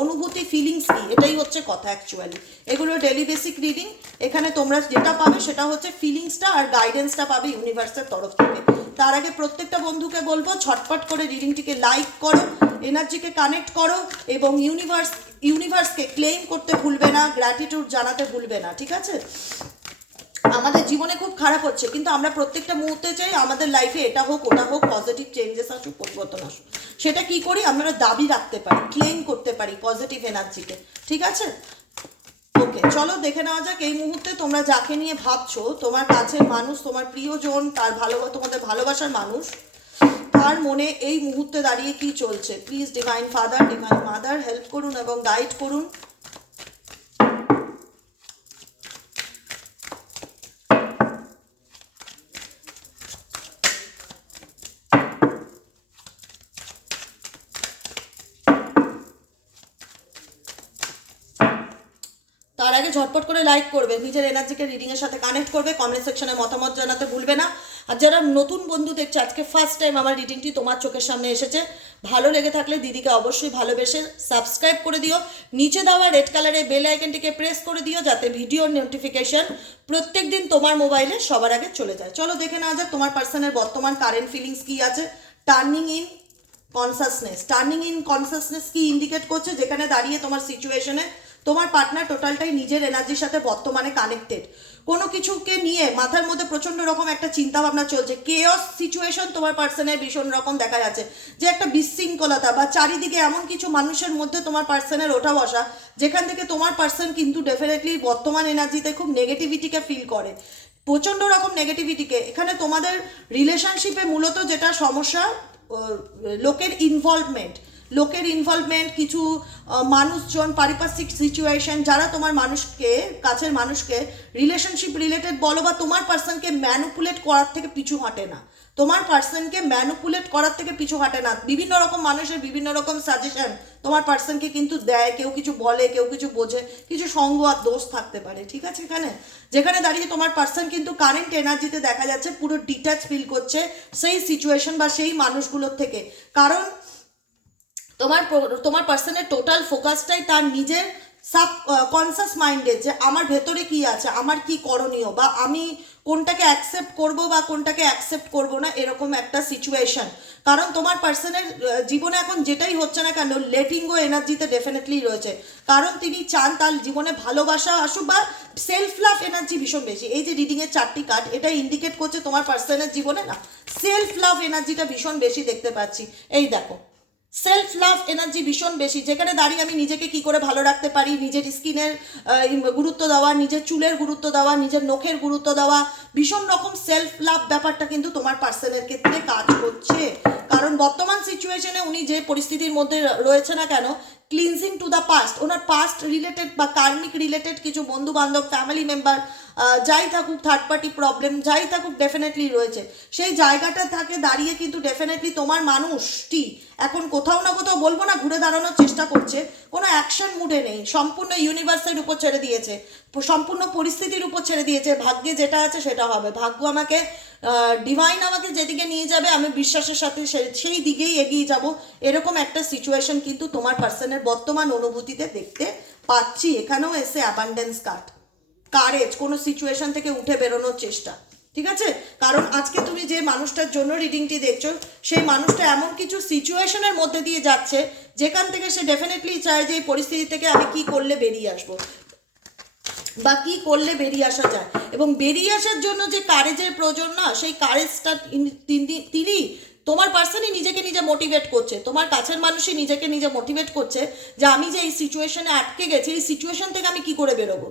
অনুভূতি ফিলিংস কি, এটাই হচ্ছে কথা অ্যাকচুয়ালি। এগুলো ডেলি বেসিক রিডিং, এখানে তোমরা যেটা পাবে সেটা হচ্ছে ফিলিংসটা আর গাইডেন্সটা পাবে ইউনিভার্সের তরফ থেকে। তার আগে প্রত্যেকটা বন্ধুকে বলবো ঝটপট করে রিডিংটিকে লাইক করো, এনার্জিকে কানেক্ট করো এবং ইউনিভার্সকে ক্লেম করতে ভুলবে না, গ্র্যাটিটিউড জানাতে ভুলবে না। ঠিক আছে, আমাদের জীবনে খুব খারাপ হচ্ছে, কিন্তু আমরা প্রত্যেকটা মুহূর্তে চাই আমাদের লাইফে এটা হোক ওটা হোক, পজিটিভ চেঞ্জেস আসুক, পরিবর্তন আসুক। সেটা কি করি, আমরা দাবি রাখতে পারি, ক্লেম করতে পারি পজিটিভ এনার্জিকে। ঠিক আছে, ওকে, চলো দেখে নেওয়া যাক এই মুহূর্তে তোমরা যাকে নিয়ে ভাবছো, তোমার কাছের মানুষ, তোমার প্রিয়জন, তোমাদের ভালোবাসার মানুষ, তার মনে এই মুহূর্তে দাঁড়িয়ে কি চলছে। Please divine father, divine mother help করুন এবং গাইড করুন। তার আগে ঝটপট করে লাইক করবে, নিজের এনার্জিকে রিডিংয়ের সাথে কানেক্ট করবে, কমেন্ট সেকশনে মতামত জানাতে ভুলবে না। আর যারা নতুন বন্ধু দেখছে, আজকে ফার্স্ট টাইম আমার রিডিংটি তোমার চোখের সামনে এসেছে, ভালো লেগে থাকলে দিদিকে অবশ্যই ভালোবেসে সাবস্ক্রাইব করে দিও, নিচে দেওয়া রেড কালারের বেল আইকনটিকে প্রেস করে দিও, যাতে ভিডিওর নোটিফিকেশন প্রত্যেক দিন তোমার মোবাইলে সবার আগে চলে যায়। চলো দেখে নেওয়া যাক তোমার পার্সনের বর্তমান কারেন্ট ফিলিংস কি আছে। টার্নিং ইন কনসাসনেস কি ইন্ডিকেট করছে, যেখানে দাঁড়িয়ে তোমার সিচুয়েশনে তোমার পার্টনার টোটালটাই নিজের এনার্জির সাথে বর্তমানে কানেক্টেড। কোনো কিছুকে নিয়ে মাথার মধ্যে প্রচণ্ড রকম একটা চিন্তা ভাবনা চলছে, কেওস সিচুয়েশন তোমার পার্সনের ভীষণ রকম দেখা যাচ্ছে, যে একটা বিশৃঙ্খলতা বা চারিদিকে এমন কিছু মানুষের মধ্যে তোমার পার্সনের ওঠা বসা, যেখান থেকে তোমার পার্সন কিন্তু ডেফিনেটলি বর্তমান এনার্জিতে খুব নেগেটিভিটিকে ফিল করে, প্রচণ্ড রকম নেগেটিভিটিকে। এখানে তোমাদের রিলেশনশিপে মূলত যেটা সমস্যা, লোকের ইনভলভমেন্ট, কিছু মানুষজন, পারিপার্শ্বিক সিচুয়েশন, যারা তোমার কাছের মানুষকে রিলেশনশিপ রিলেটেড বলো বা তোমার পার্সনকে ম্যানুপুলেট করার থেকে পিছু হাঁটে না, তোমার পার্সনকে ম্যানুপুলেট করার থেকে পিছু হাঁটে না। বিভিন্ন রকম মানুষের বিভিন্ন রকম সাজেশন তোমার পার্সনকে কিন্তু দেয়, কেউ কিছু বলে, কেউ কিছু বোঝে, কিছু সঙ্গ আর দোষ থাকতে পারে, ঠিক আছে। যেখানে দাঁড়িয়ে তোমার পার্সন কিন্তু কারেন্ট এনার্জিতে দেখা যাচ্ছে পুরো ডিট্যাচ ফিল করছে সেই সিচুয়েশন বা সেই মানুষগুলোর থেকে। কারণ তোমার পার্সনের টোটাল ফোকাসটাই তার নিজের সাব কনসাস মাইন্ডে, যে আমার ভেতরে কি আছে, আমার কি করণীয়, বা আমি কোনটাকে অ্যাকসেপ্ট করব বা কোনটাকে অ্যাকসেপ্ট করব না, এরকম একটা সিচুয়েশন। কারণ তোমার পার্সনের জীবনে এখন যেটাই হচ্ছে না কেন, লেটিং গো এনার্জিতে ডেফিনেটলি রয়েছে। কারণ তিনি চান তার জীবনে ভালোবাসা আসুক, বা সেলফ লাভ এনার্জি ভীষণ বেশি। এই যে রিডিংয়ের 4টি কার্ড, এটা ইন্ডিকেট করছে তোমার পার্সনের জীবনে না সেলফ লাভ এনার্জিটা ভীষণ বেশি দেখতে পাচ্ছি। এই দেখো, সেলফ লাভ এনার্জি ভীষণ বেশি, যেখানে দাঁড়িয়ে আমি নিজেকে কি করে ভালো রাখতে পারি, নিজের স্কিনের গুরুত্ব দেওয়া, নিজের চুলের গুরুত্ব দেওয়া, নিজের নখের গুরুত্ব দেওয়া, ভীষণ রকম সেলফ লাভ ব্যাপারটা কিন্তু তোমার পার্সনের ক্ষেত্রে কাজ করছে। কারণ বর্তমান সিচুয়েশনে উনি যে পরিস্থিতির মধ্যে রয়েছে না কেন, cleansing to the past, owner past related বা কার্মিক রিলেটেড কিছু বন্ধু বান্ধব, ফ্যামিলি মেম্বার, যাই থাকুক, থার্ড পার্টি প্রবলেম যাই থাকুক, ডেফিনেটলি রয়েছে। সেই জায়গাটা থাকে দাঁড়িয়ে কিন্তু ডেফিনেটলি তোমার মানুষটি এখন কোথাও না কোথাও, বলবো না ঘুরে দাঁড়ানোর চেষ্টা করছে, কোনো অ্যাকশন মুডে নেই, সম্পূর্ণ ইউনিভার্সের উপর ছেড়ে দিয়েছে, সম্পূর্ণ পরিস্থিতির উপর ছেড়ে দিয়েছে। ভাগ্যে যেটা আছে সেটা হবে, ভাগ্য আমাকে, ডিভাইন আমাকে যেদিকে নিয়ে যাবে আমি বিশ্বাসের সাথে সেই দিকেই এগিয়ে যাব, এরকম একটা সিচুয়েশন কিন্তু তোমার পার্সনের বর্তমান অনুভূতিতে দেখতে পাচ্ছি। এখানেও এসে অ্যাবান্ডেন্স কার্ড, কারেজ, কোনো সিচুয়েশন থেকে উঠে বেরোনোর চেষ্টা, ঠিক আছে। কারণ আজকে তুমি যে মানুষটার জন্য রিডিংটি দেখছো, সেই মানুষটা এমন কিছু সিচুয়েশনের মধ্যে দিয়ে যাচ্ছে যেখান থেকে সে ডেফিনেটলি চায় যে এই পরিস্থিতি থেকে আমি কি করলে বেরিয়ে আসবো, বা কি করলে বেরিয়ে আসা যায়। এবং বেরিয়ে আসার জন্য যে কারেজের প্রয়োজন না, সেই কারেজটা তিনি তোমার পার্সনই নিজেকে নিজে মোটিভেট করছে, তোমার কাছের মানুষই নিজেকে নিজে মোটিভেট করছে যে আমি যে এই সিচুয়েশনে আটকে গেছি, এই সিচুয়েশন থেকে আমি কি করে বেরোবো।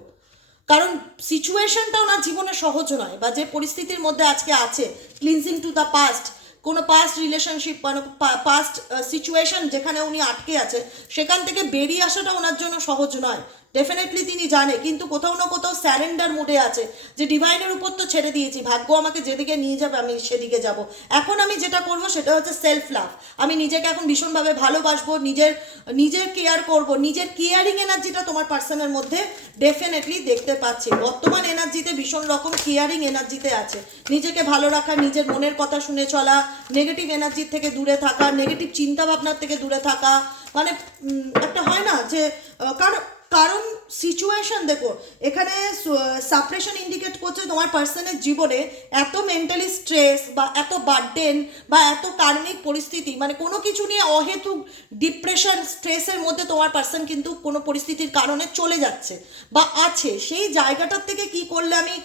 কারণ সিচুয়েশনটা ওনার জীবনে সহজ নয়, বা যে পরিস্থিতির মধ্যে আজকে আছে, ক্লিনজিং টু দ্য পাস্ট, কোনো পাস্ট রিলেশনশিপ, মানে পাস্ট সিচুয়েশন যেখানে উনি আটকে আছে, সেখান থেকে বেরিয়ে আসাটা ওনার জন্য সহজ নয়, ডেফিনেটলি তিনি জানে। কিন্তু কোথাও না কোথাও স্যারেন্ডার মুডে আছে, যে ডিভাইনের উপর তো ছেড়ে দিয়েছি, ভাগ্য আমাকে যেদিকে নিয়ে যাবে আমি সেদিকে যাব। এখন আমি যেটা করব সেটা হচ্ছে সেলফ লাভ। আমি নিজেকে এখন ভীষণভাবে ভালোবাসবো, নিজের কেয়ার করব, নিজের কেয়ারিং এনার্জিটা তোমার পার্সনের মধ্যে ডেফিনেটলি দেখতে পাচ্ছি। বর্তমান এনার্জিতে ভীষণ রকম কেয়ারিং এনার্জিতে আছে, নিজেকে ভালো রাখা, নিজের মনের কথা শুনে চলা, নেগেটিভ এনার্জির থেকে দূরে থাকা, নেগেটিভ চিন্তা ভাবনার থেকে দূরে থাকা, মানে একটা হয় না যে কারণ সিচুয়েশন দেখো, এখানে সাপ্রেশন ইন্ডিকেট করছে তোমার পার্সনের জীবনে এত মেন্টালি স্ট্রেস, বা এত বার্ডেন, বা এত কার্মিক পরিস্থিতি, মানে কোনো কিছু নিয়ে অহেতুক ডিপ্রেশন, স্ট্রেসের মধ্যে তোমার পার্সন কিন্তু কোনো পরিস্থিতির কারণে চলে যাচ্ছে বা আছে। সেই জায়গাটার থেকে কি করলে আমি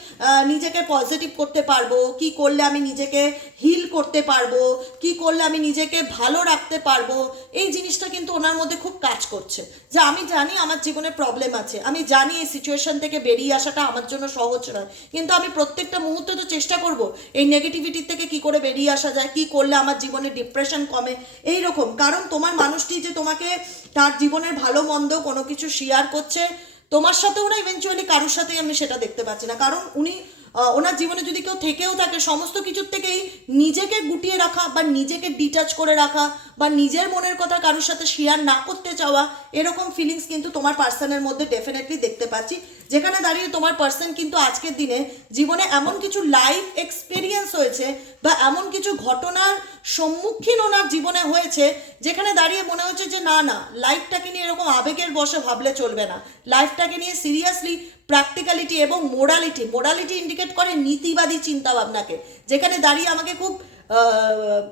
নিজেকে পজিটিভ করতে পারবো, কি করলে আমি নিজেকে হিল করতে পারবো, কি করলে আমি নিজেকে ভালো রাখতে পারবো, এই জিনিসটা কিন্তু ওনার মধ্যে খুব কাজ করছে। যে আমি জানি আমার জীবনে প্রবলেম আছে, আমি জানি এই সিচুয়েশন থেকে বেরিয়ে আসাটা আমার জন্য সহজ নয়, কিন্তু আমি প্রত্যেকটা মুহূর্তে তো চেষ্টা করব এই নেগেটিভিটির থেকে কি করে বেরিয়ে আসা যায়, কি করলে আমার জীবনে ডিপ্রেশন কমে, এই রকম। কারণ তোমার মানুষটি যে তোমাকে তার জীবনের ভালো মন্দ কোনো কিছু শেয়ার করছে তোমার সাথেও না, ইভেনচুয়ালি কারোর সাথেই আমি সেটা দেখতে পাচ্ছি না। কারণ উনি ওনার জীবনে যদি কেউ থেকেও থাকে, সমস্ত কিছুর থেকেই নিজেকে গুটিয়ে রাখা, বা নিজেকে ডিটাচ করে রাখা, বা নিজের মনের কথা কারোর সাথে শেয়ার না করতে চাওয়া, এরকম ফিলিংস কিন্তু তোমার পার্সনের মধ্যে ডেফিনেটলি দেখতে পাচ্ছি। যেখানে দাঁড়িয়ে তোমার পার্সন কিন্তু আজকের দিনে জীবনে এমন কিছু লাইফ এক্সপিরিয়েন্স হয়েছে, বা এমন কিছু ঘটনার সম্মুখীন ওনার জীবনে হয়েছে, যেখানে দাঁড়িয়ে মনে হচ্ছে যে না না, লাইফটাকে নিয়ে এরকম আবেগের বশে ভাবলে চলবে না, লাইফটাকে নিয়ে সিরিয়াসলি প্র্যাকটিক্যালিটি এবং মোরালিটি ইন্ডিকেট করে নীতিবাদী চিন্তাভাবনাকে, যেখানে দাঁড়িয়ে আমাকে খুব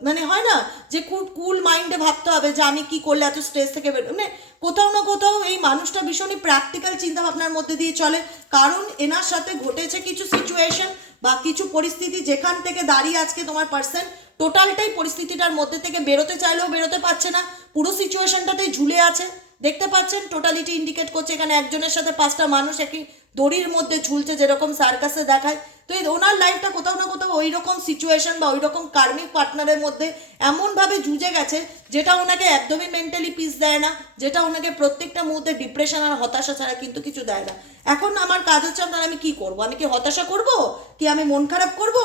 মানে হয় না যে খুব কুল মাইন্ডে ভাবতে হবে যে আমি কি করলে এত স্ট্রেস থেকে মানে কোথাও না কোথাও এই মানুষটা ভীষণই প্র্যাকটিক্যাল চিন্তাভাবনার মধ্যে দিয়ে চলে। কারণ এনার সাথে ঘটেছে কিছু সিচুয়েশন বা কিছু পরিস্থিতি, যেখান থেকে দাঁড়িয়ে আজকে তোমার পার্সন টোটালটাই পরিস্থিতিটার মধ্যে থেকে বেরোতে চাইলেও বেরোতে পারছে না, পুরো সিচুয়েশনটাতেই ঝুলে আছে। দেখতে পাচ্ছেন টোটালিটি ইন্ডিকেট করছে এখানে একজনের সাথে 5টা মানুষ একই দড়ির মধ্যে ঝুলছে, যেরকম সার্কাসে দেখায়। তো এই ওনার লাইফটা কোথাও না কোথাও ওই রকম সিচুয়েশন বা ওই রকম কার্মিক পার্টনারের মধ্যে এমনভাবে জুঝে গেছে, যেটা ওনাকে একদমই মেন্টালি পিস দেয় না, যেটা ওনাকে প্রত্যেকটা মুহূর্তে ডিপ্রেশন আর হতাশা ছাড়া কিন্তু কিছু দেয় না। এখন আমার কাজ হচ্ছে আমি কি করবো, আমি কি হতাশা করব, কি আমি মন খারাপ করব?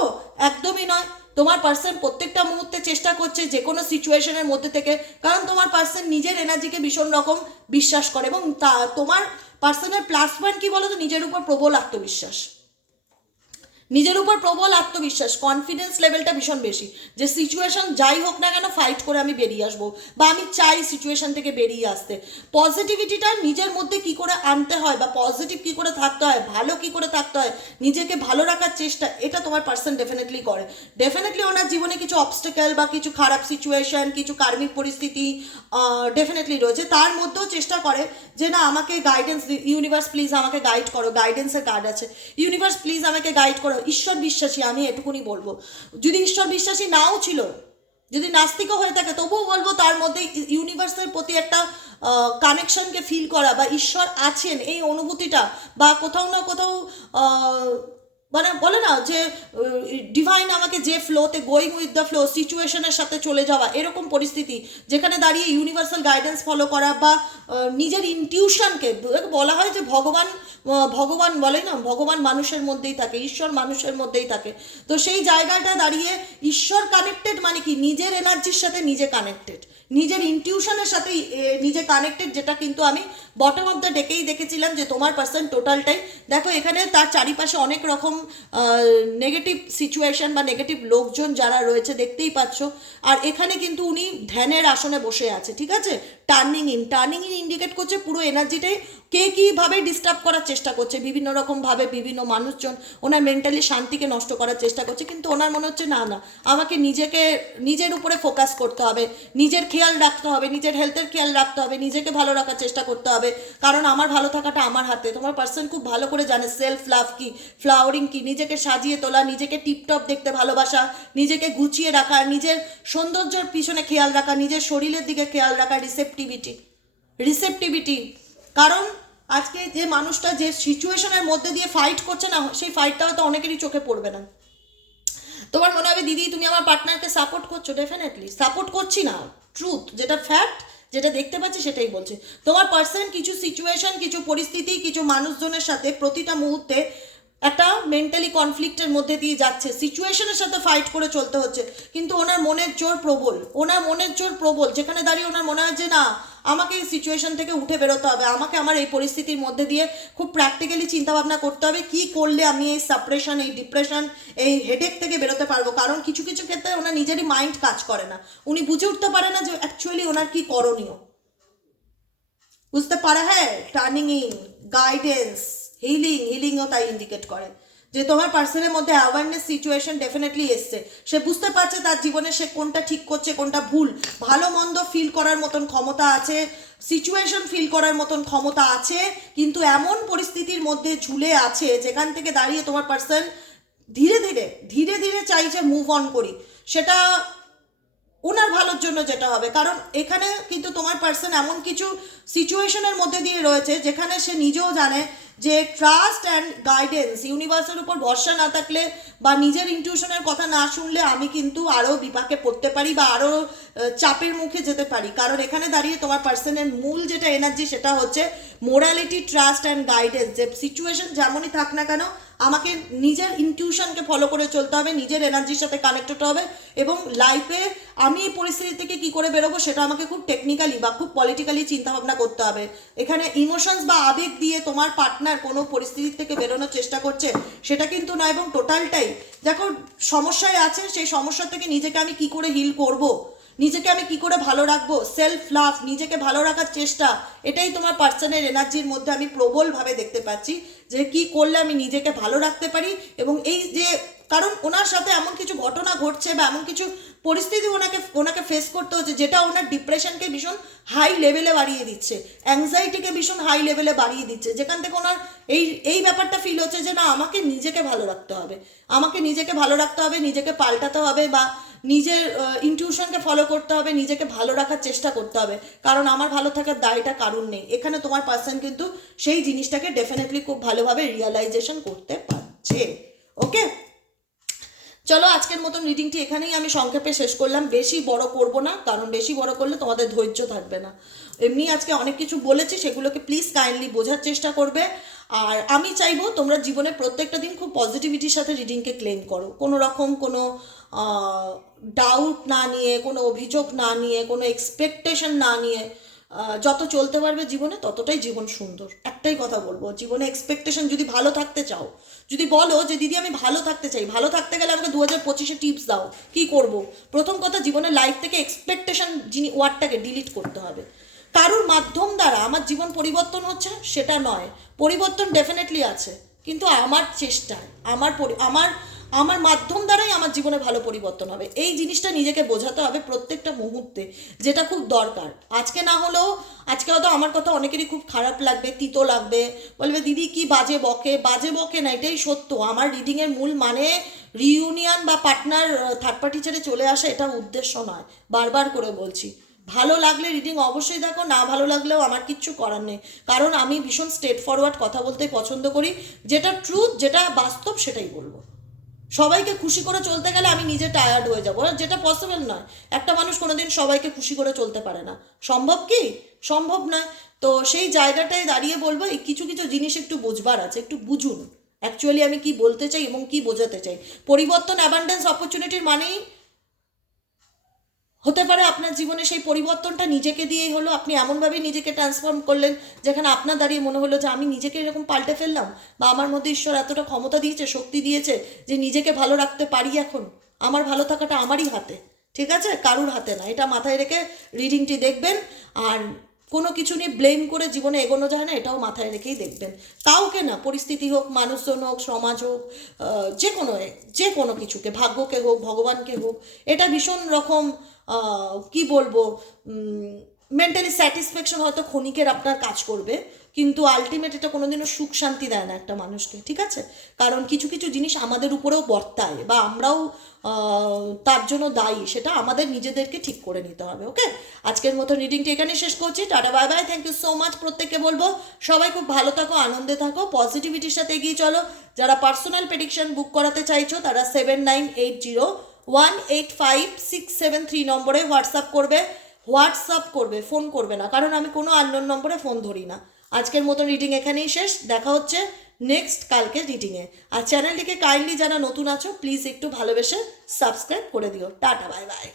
একদমই নয়। তোমার পার্সন প্রত্যেকটা মুহূর্তে চেষ্টা করছে যে কোনো সিচুয়েশনের মধ্যে থেকে, কারণ তোমার পার্সন নিজের এনার্জিকে ভীষণ রকম বিশ্বাস করে, এবং তোমার পার্সনের প্লাস পয়েন্ট কি বলো তো, নিজের উপর প্রবল আত্মবিশ্বাস, নিজের উপর প্রবল আত্মবিশ্বাস, কনফিডেন্স লেভেলটা ভীষণ বেশি, যে সিচুয়েশন যাই হোক না কেন ফাইট করে আমি বেরিয়ে আসবো, বা আমি চাই সিচুয়েশন থেকে বেরিয়ে আসতে। পজিটিভিটিটা নিজের মধ্যে কি করে আনতে হয়, বা পজিটিভ কি করে থাকতে হয়, ভালো কি করে থাকতে হয়, নিজেকে ভালো রাখার চেষ্টা, এটা তোমার পার্সন ডেফিনেটলি করে। ডেফিনেটলি ওনার জীবনে কিছু অবস্টেকেল বা কিছু খারাপ সিচুয়েশন, কিছু কার্মিক পরিস্থিতি ডেফিনেটলি রয়েছে, তার মধ্যেও চেষ্টা করে যে না আমাকে গাইডেন্স, ইউনিভার্স প্লিজ আমাকে গাইড করো, গাইডেন্সের কার্ড আছে, ইউনিভার্স প্লিজ আমাকে গাইড করো। ঈশ্বর বিশ্বাসী, আমি এটুকুনি বলবো, যদি ঈশ্বর বিশ্বাসী নাও ছিল, যদি নাস্তিকও হয়ে থাকে, তবুও বলবো তার মধ্যে ইউনিভার্সের প্রতি একটা কানেকশনকে ফিল করা, বা ঈশ্বর আছেন এই অনুভূতিটা, বা কোথাও না কোথাও মানে বলে না যে ডিভাইন আমাকে যে ফ্লোতে, গোয়িং উইথ দ্য ফ্লো, সিচুয়েশনের সাথে চলে যাওয়া, এরকম পরিস্থিতি যেখানে দাঁড়িয়ে ইউনিভার্সাল গাইডেন্স ফলো করা, বা নিজের ইনটিউশনকে, বলা হয় যে ভগবান বলে না, ভগবান মানুষের মধ্যেই থাকে, ঈশ্বর মানুষের মধ্যেই থাকে। তো সেই জায়গাটা দাঁড়িয়ে ঈশ্বর কানেক্টেড মানে কি, নিজের এনার্জির সাথে নিজে কানেক্টেড, নিজের ইনটিউশনের সাথে নিজে কানেক্টেড, যেটা কিন্তু আমি বটম অফ দ্য ডেকেই দেখেছিলাম যে তোমার পার্সন টোটালটাই দেখো, এখানে তার চারিপাশে অনেক রকম নেগেটিভ সিচুয়েশন বা নেগেটিভ লোকজন যারা রয়েছে দেখতেই পাচ্ছ, আর এখানে কিন্তু উনি ধ্যানের আসনে বসে আছে, ঠিক আছে। টার্নিং ইন ইন্ডিকেট করছে পুরো এনার্জিটাই কে কীভাবে ডিস্টার্ব করার চেষ্টা করছে, বিভিন্ন রকমভাবে বিভিন্ন মানুষজন ওনার মেন্টালি শান্তিকে নষ্ট করার চেষ্টা করছে, কিন্তু ওনার মনে হচ্ছে না না, আমাকে নিজের উপরে ফোকাস করতে হবে, নিজের খেয়াল রাখতে হবে, নিজের হেলথের খেয়াল রাখতে হবে, নিজেকে ভালো রাখার চেষ্টা করতে হবে, কারণ আমার ভালো থাকাটা আমার হাতে। তোমার পার্সন খুব ভালো করে জানে সেলফ লাভ কি, ফ্লাওয়ারিং কি, নিজেকে সাজিয়ে তোলা, নিজেকে টিপটপ দেখতে ভালোবাসা, নিজেকে গুছিয়ে রাখা, নিজের সৌন্দর্যের পিছনে খেয়াল রাখা, নিজের শরীরের দিকে খেয়াল রাখা, রিসেপটিভিটি। কারণ আজকে যে মানুষটা যে সিচুয়েশনের মধ্যে দিয়ে ফাইট করছে না, সেই ফাইটটা হয়তো অনেকেরই চোখে পড়বে না। তোমার মনে হবে দিদি তুমি আমার পার্টনারকে সাপোর্ট করছো, ডেফিনেটলি সাপোর্ট করছি না, ট্রুথ যেটা ফ্যাক্ট, যেটা দেখতে পাচ্ছি সেটাই বলছে। তোমার পার্সন কিছু সিচুয়েশন, কিছু পরিস্থিতি, কিছু মানুষজনের সাথে প্রতিটা মুহূর্তে একটা মেন্টালি কনফ্লিক্টের মধ্যে দিয়ে যাচ্ছে, সিচুয়েশনের সাথে ফাইট করে চলতে হচ্ছে, কিন্তু ওনার মনের জোর প্রবল, যেখানে দাঁড়িয়ে ওনার মনে হয় যে না আমাকে এই সিচুয়েশন থেকে উঠে বেরোতে হবে, আমাকে আমার এই পরিস্থিতির মধ্যে দিয়ে খুব প্র্যাকটিক্যালি চিন্তাভাবনা করতে হবে কি করলে আমি এই সাপ্রেশন, এই ডিপ্রেশন, এই হেডেক থেকে বেরোতে পারবো। কারণ কিছু কিছু ক্ষেত্রে ওনার নিজেরই মাইন্ড কাজ করে না, উনি বুঝে উঠতে পারে না যে অ্যাকচুয়ালি ওনার কি করণীয়, বুঝতে পারে। হ্যাঁ, টার্নিং ইন, গাইডেন্স, হিলিংও তাই ইন্ডিকেট করে যে তোমার পার্সনের মধ্যে অ্যাওয়ারনেস সিচুয়েশন ডেফিনেটলি এসছে, সে বুঝতে পারছে তার জীবনে সে কোনটা ঠিক করছে কোনটা ভুল, ভালো মন্দ ফিল করার মতন ক্ষমতা আছে, সিচুয়েশন ফিল করার মতন ক্ষমতা আছে, কিন্তু এমন পরিস্থিতির মধ্যে ঝুলে আছে যেখান থেকে দাঁড়িয়ে তোমার পার্সন ধীরে ধীরে চাইছে মুভ অন করি, সেটা ওনার ভালোর জন্য যেটা হবে। কারণ এখানে কিন্তু তোমার পার্সন এমন কিছু সিচুয়েশনের মধ্যে দিয়ে রয়েছে যেখানে সে নিজেও জানে যে ট্রাস্ট অ্যান্ড গাইডেন্স, ইউনিভার্সের উপর ভরসা না থাকলে বা নিজের ইনটিউশনের কথা না শুনলে আমি কিন্তু আরও বিপাকে পড়তে পারি বা আরও চাপের মুখে যেতে পারি। কারণ এখানে দাঁড়িয়ে তোমার পার্সনের মূল যেটা এনার্জি সেটা হচ্ছে মোরালিটি, ট্রাস্ট অ্যান্ড গাইডেন্স, যে সিচুয়েশন যেমনই থাক না কেন আমাকে নিজের ইনটিউশনকে ফলো করে চলতে হবে, নিজের এনার্জির সাথে কানেক্ট হতে হবে, এবং লাইফে আমি এই পরিস্থিতি থেকে কী করে বেরোবো সেটা আমাকে খুব টেকনিক্যালি বা খুব পলিটিক্যালি চিন্তাভাবনা করতে হবে। এখানে ইমোশনস বা আবেগ দিয়ে তোমার পার্টনার কোনো পরিস্থিতি থেকে বেরোনোর চেষ্টা করছে সেটা কিন্তু না, এবং টোটালটাই দেখো সমস্যায় আছে, সেই সমস্যা থেকে নিজেকে আমি কি করে হিল করব, নিজেকে আমি কি করে ভালো রাখবো, সেলফ লাভ, নিজেকে ভালো রাখার চেষ্টা, এটাই তোমার পার্সনের এনার্জির মধ্যে আমি প্রবলভাবে দেখতে পাচ্ছি যে কি করলে আমি নিজেকে ভালো রাখতে পারি। এবং এই যে কারণ ওনার সাথে এমন কিছু ঘটনা ঘটছে বা এমন কিছু পরিস্থিতি ওনাকে ফেস করতে হচ্ছে যেটা ওনার ডিপ্রেশনকে ভীষণ হাই লেভেলে বাড়িয়ে দিচ্ছে, অ্যাংজাইটিকে ভীষণ হাই লেভেলে বাড়িয়ে দিচ্ছে, যেখান থেকে ওনার এই ব্যাপারটা ফিল হচ্ছে যে না আমাকে নিজেকে ভালো রাখতে হবে, নিজেকে পাল্টাতে হবে, বা নিজের ইনটিউশনকে ফলো করতে হবে, নিজেকে ভালো রাখার চেষ্টা করতে হবে, কারণ আমার ভালো থাকার দায়টা কারণ নেই। এখানে তোমার পার্সন কিন্তু সেই জিনিসটাকে ডেফিনেটলি খুব ভালোভাবে রিয়ালাইজেশন করতে পারছে। ওকে, চলো আজকের মতন রিডিংটি এখানেই আমি সংক্ষেপে শেষ করলাম, বেশি বড় করব না, কারণ বেশি বড় করলে তোমাদের ধৈর্য থাকবে না। এমনি আজকে অনেক কিছু বলেছি, সেগুলোকে প্লিজ কাইন্ডলি বোঝার চেষ্টা করবে। আর আমি চাইবো তোমরা জীবনে প্রত্যেকটা দিন খুব পজিটিভিটির সাথে রিডিংকে ক্লেম করো, কোনো রকম কোনো ডাউট না নিয়ে, কোনো অভিযোগ না নিয়ে, কোনো এক্সপেকটেশন না নিয়ে যত চলতে পারবে জীবনে ততটাই জীবন সুন্দর। একটাই কথা বলবো, জীবনে এক্সপেকটেশন যদি ভালো থাকতে চাও, যদি বলো যে দিদি আমি ভালো থাকতে চাই, ভালো থাকতে গেলে আমাকে 2025-এ টিপস দাও, কি করব? প্রথম কথা, জীবনের লাইফ থেকে এক্সপেকটেশন ওয়ার্ডটাকে ডিলিট করতে হবে। কারোর মাধ্যম দ্বারা আমার জীবন পরিবর্তন হচ্ছে সেটা নয়, পরিবর্তন ডেফিনেটলি আছে, কিন্তু আমার চেষ্টায় আমার মাধ্যম দ্বারাই আমার জীবনে ভালো পরিবর্তন হবে। এই জিনিসটা নিজেকে বোঝাতে হবে প্রত্যেকটা মুহূর্তে, যেটা খুব দরকার। আজকে না হলেও, আজকে হয়তো আমার কথা অনেকেরই খুব খারাপ লাগবে, তিতো লাগবে, বলবে দিদি কি বাজে বকে না, এটাই সত্য। আমার রিডিংয়ের মূল মানে রিইউনিয়ন বা পার্টনার থার্ড পার্টি ছেড়ে চলে আসা, এটা উদ্দেশ্য নয়, বারবার করে বলছি। ভালো লাগলে রিডিং অবশ্যই দেখো, না ভালো লাগলেও আমার কিচ্ছু করার নেই, কারণ আমি ভীষণ স্ট্রেট ফরওয়ার্ড কথা বলতে পছন্দ করি। যেটা ট্রুথ, যেটা বাস্তব, সেটাই বলবো। সবাইকে খুশি করে চলতে গেলে আমি নিজে টায়ার্ড হয়ে যাবো, যেটা পসিবল নয়। একটা মানুষ কোনোদিন সবাইকে খুশি করে চলতে পারে না, সম্ভব কি? সম্ভব নয়। তো সেই জায়গাটায় দাঁড়িয়ে বলবো, এই কিছু কিছু জিনিস একটু বুঝবার আছে, একটু বুঝুন অ্যাকচুয়ালি আমি কি বলতে চাই এবং কি বোঝাতে চাই। পরিবর্তন, অ্যাবান্ডেন্স, অপরচুনিটির মানেই হতে পারে আপনার জীবনে সেই পরিবর্তনটা নিজেকে দিয়েই হলো। আপনি এমনভাবে নিজেকে ট্রান্সফর্ম করলেন যেখানে আপনার দাঁড়িয়ে মনে হলো যে আমি নিজেকে এরকম পাল্টে ফেললাম, বা আমার মধ্যে ঈশ্বর এতটা ক্ষমতা দিয়েছে, শক্তি দিয়েছে যে নিজেকে ভালো রাখতে পারি। এখন আমার ভালো থাকাটা আমারই হাতে, ঠিক আছে, কারুর হাতে না। এটা মাথায় রেখে রিডিংটি দেখবেন। আর কোনো কিছু নিয়ে ব্লেম করে জীবনে এগোনো যায় না, এটাও মাথায় রেখেই দেখবেন। কাউকে না, পরিস্থিতি হোক, মানুষজন হোক, সমাজ হোক, যে কোনো কিছুকে, ভাগ্যকে হোক, ভগবানকে হোক, এটা ভীষণ রকম কি বলবো, মেন্টালি স্যাটিসফ্যাকশন হয়তো ক্ষণিকের আপনার কাজ করবে, কিন্তু আলটিমেট এটা কোনোদিনও সুখ শান্তি দেয় না একটা মানুষকে, ঠিক আছে? কারণ কিছু কিছু জিনিস আমাদের উপরেও বর্তায়, বা আমরাও তার জন্য দায়ী, সেটা আমাদের নিজেদেরকে ঠিক করে নিতে হবে। ওকে, আজকের মতো রিডিংটি এখানে শেষ করছি। Tata, bye bye, thank you so much. প্রত্যেককে বলবো সবাই খুব ভালো থাকো, আনন্দে থাকো, পজিটিভিটির সাথে এগিয়ে চলো। যারা পার্সোনাল প্রেডিকশন বুক করাতে চাইছো তারা 7980185673 নম্বরে হোয়াটসঅ্যাপ করবে, ফোন করবে না, কারণ আমি কোনো আননোন নম্বরে ফোন ধরি না। আজকের মতো রিডিং এখানেই শেষ, দেখা হচ্ছে নেক্সট কালকে রিডিংয়ে। আর চ্যানেলটিকে কাইন্ডলি যারা নতুন আছো প্লিজ একটু ভালোবেসে সাবস্ক্রাইব করে দিও। Tata, bye by.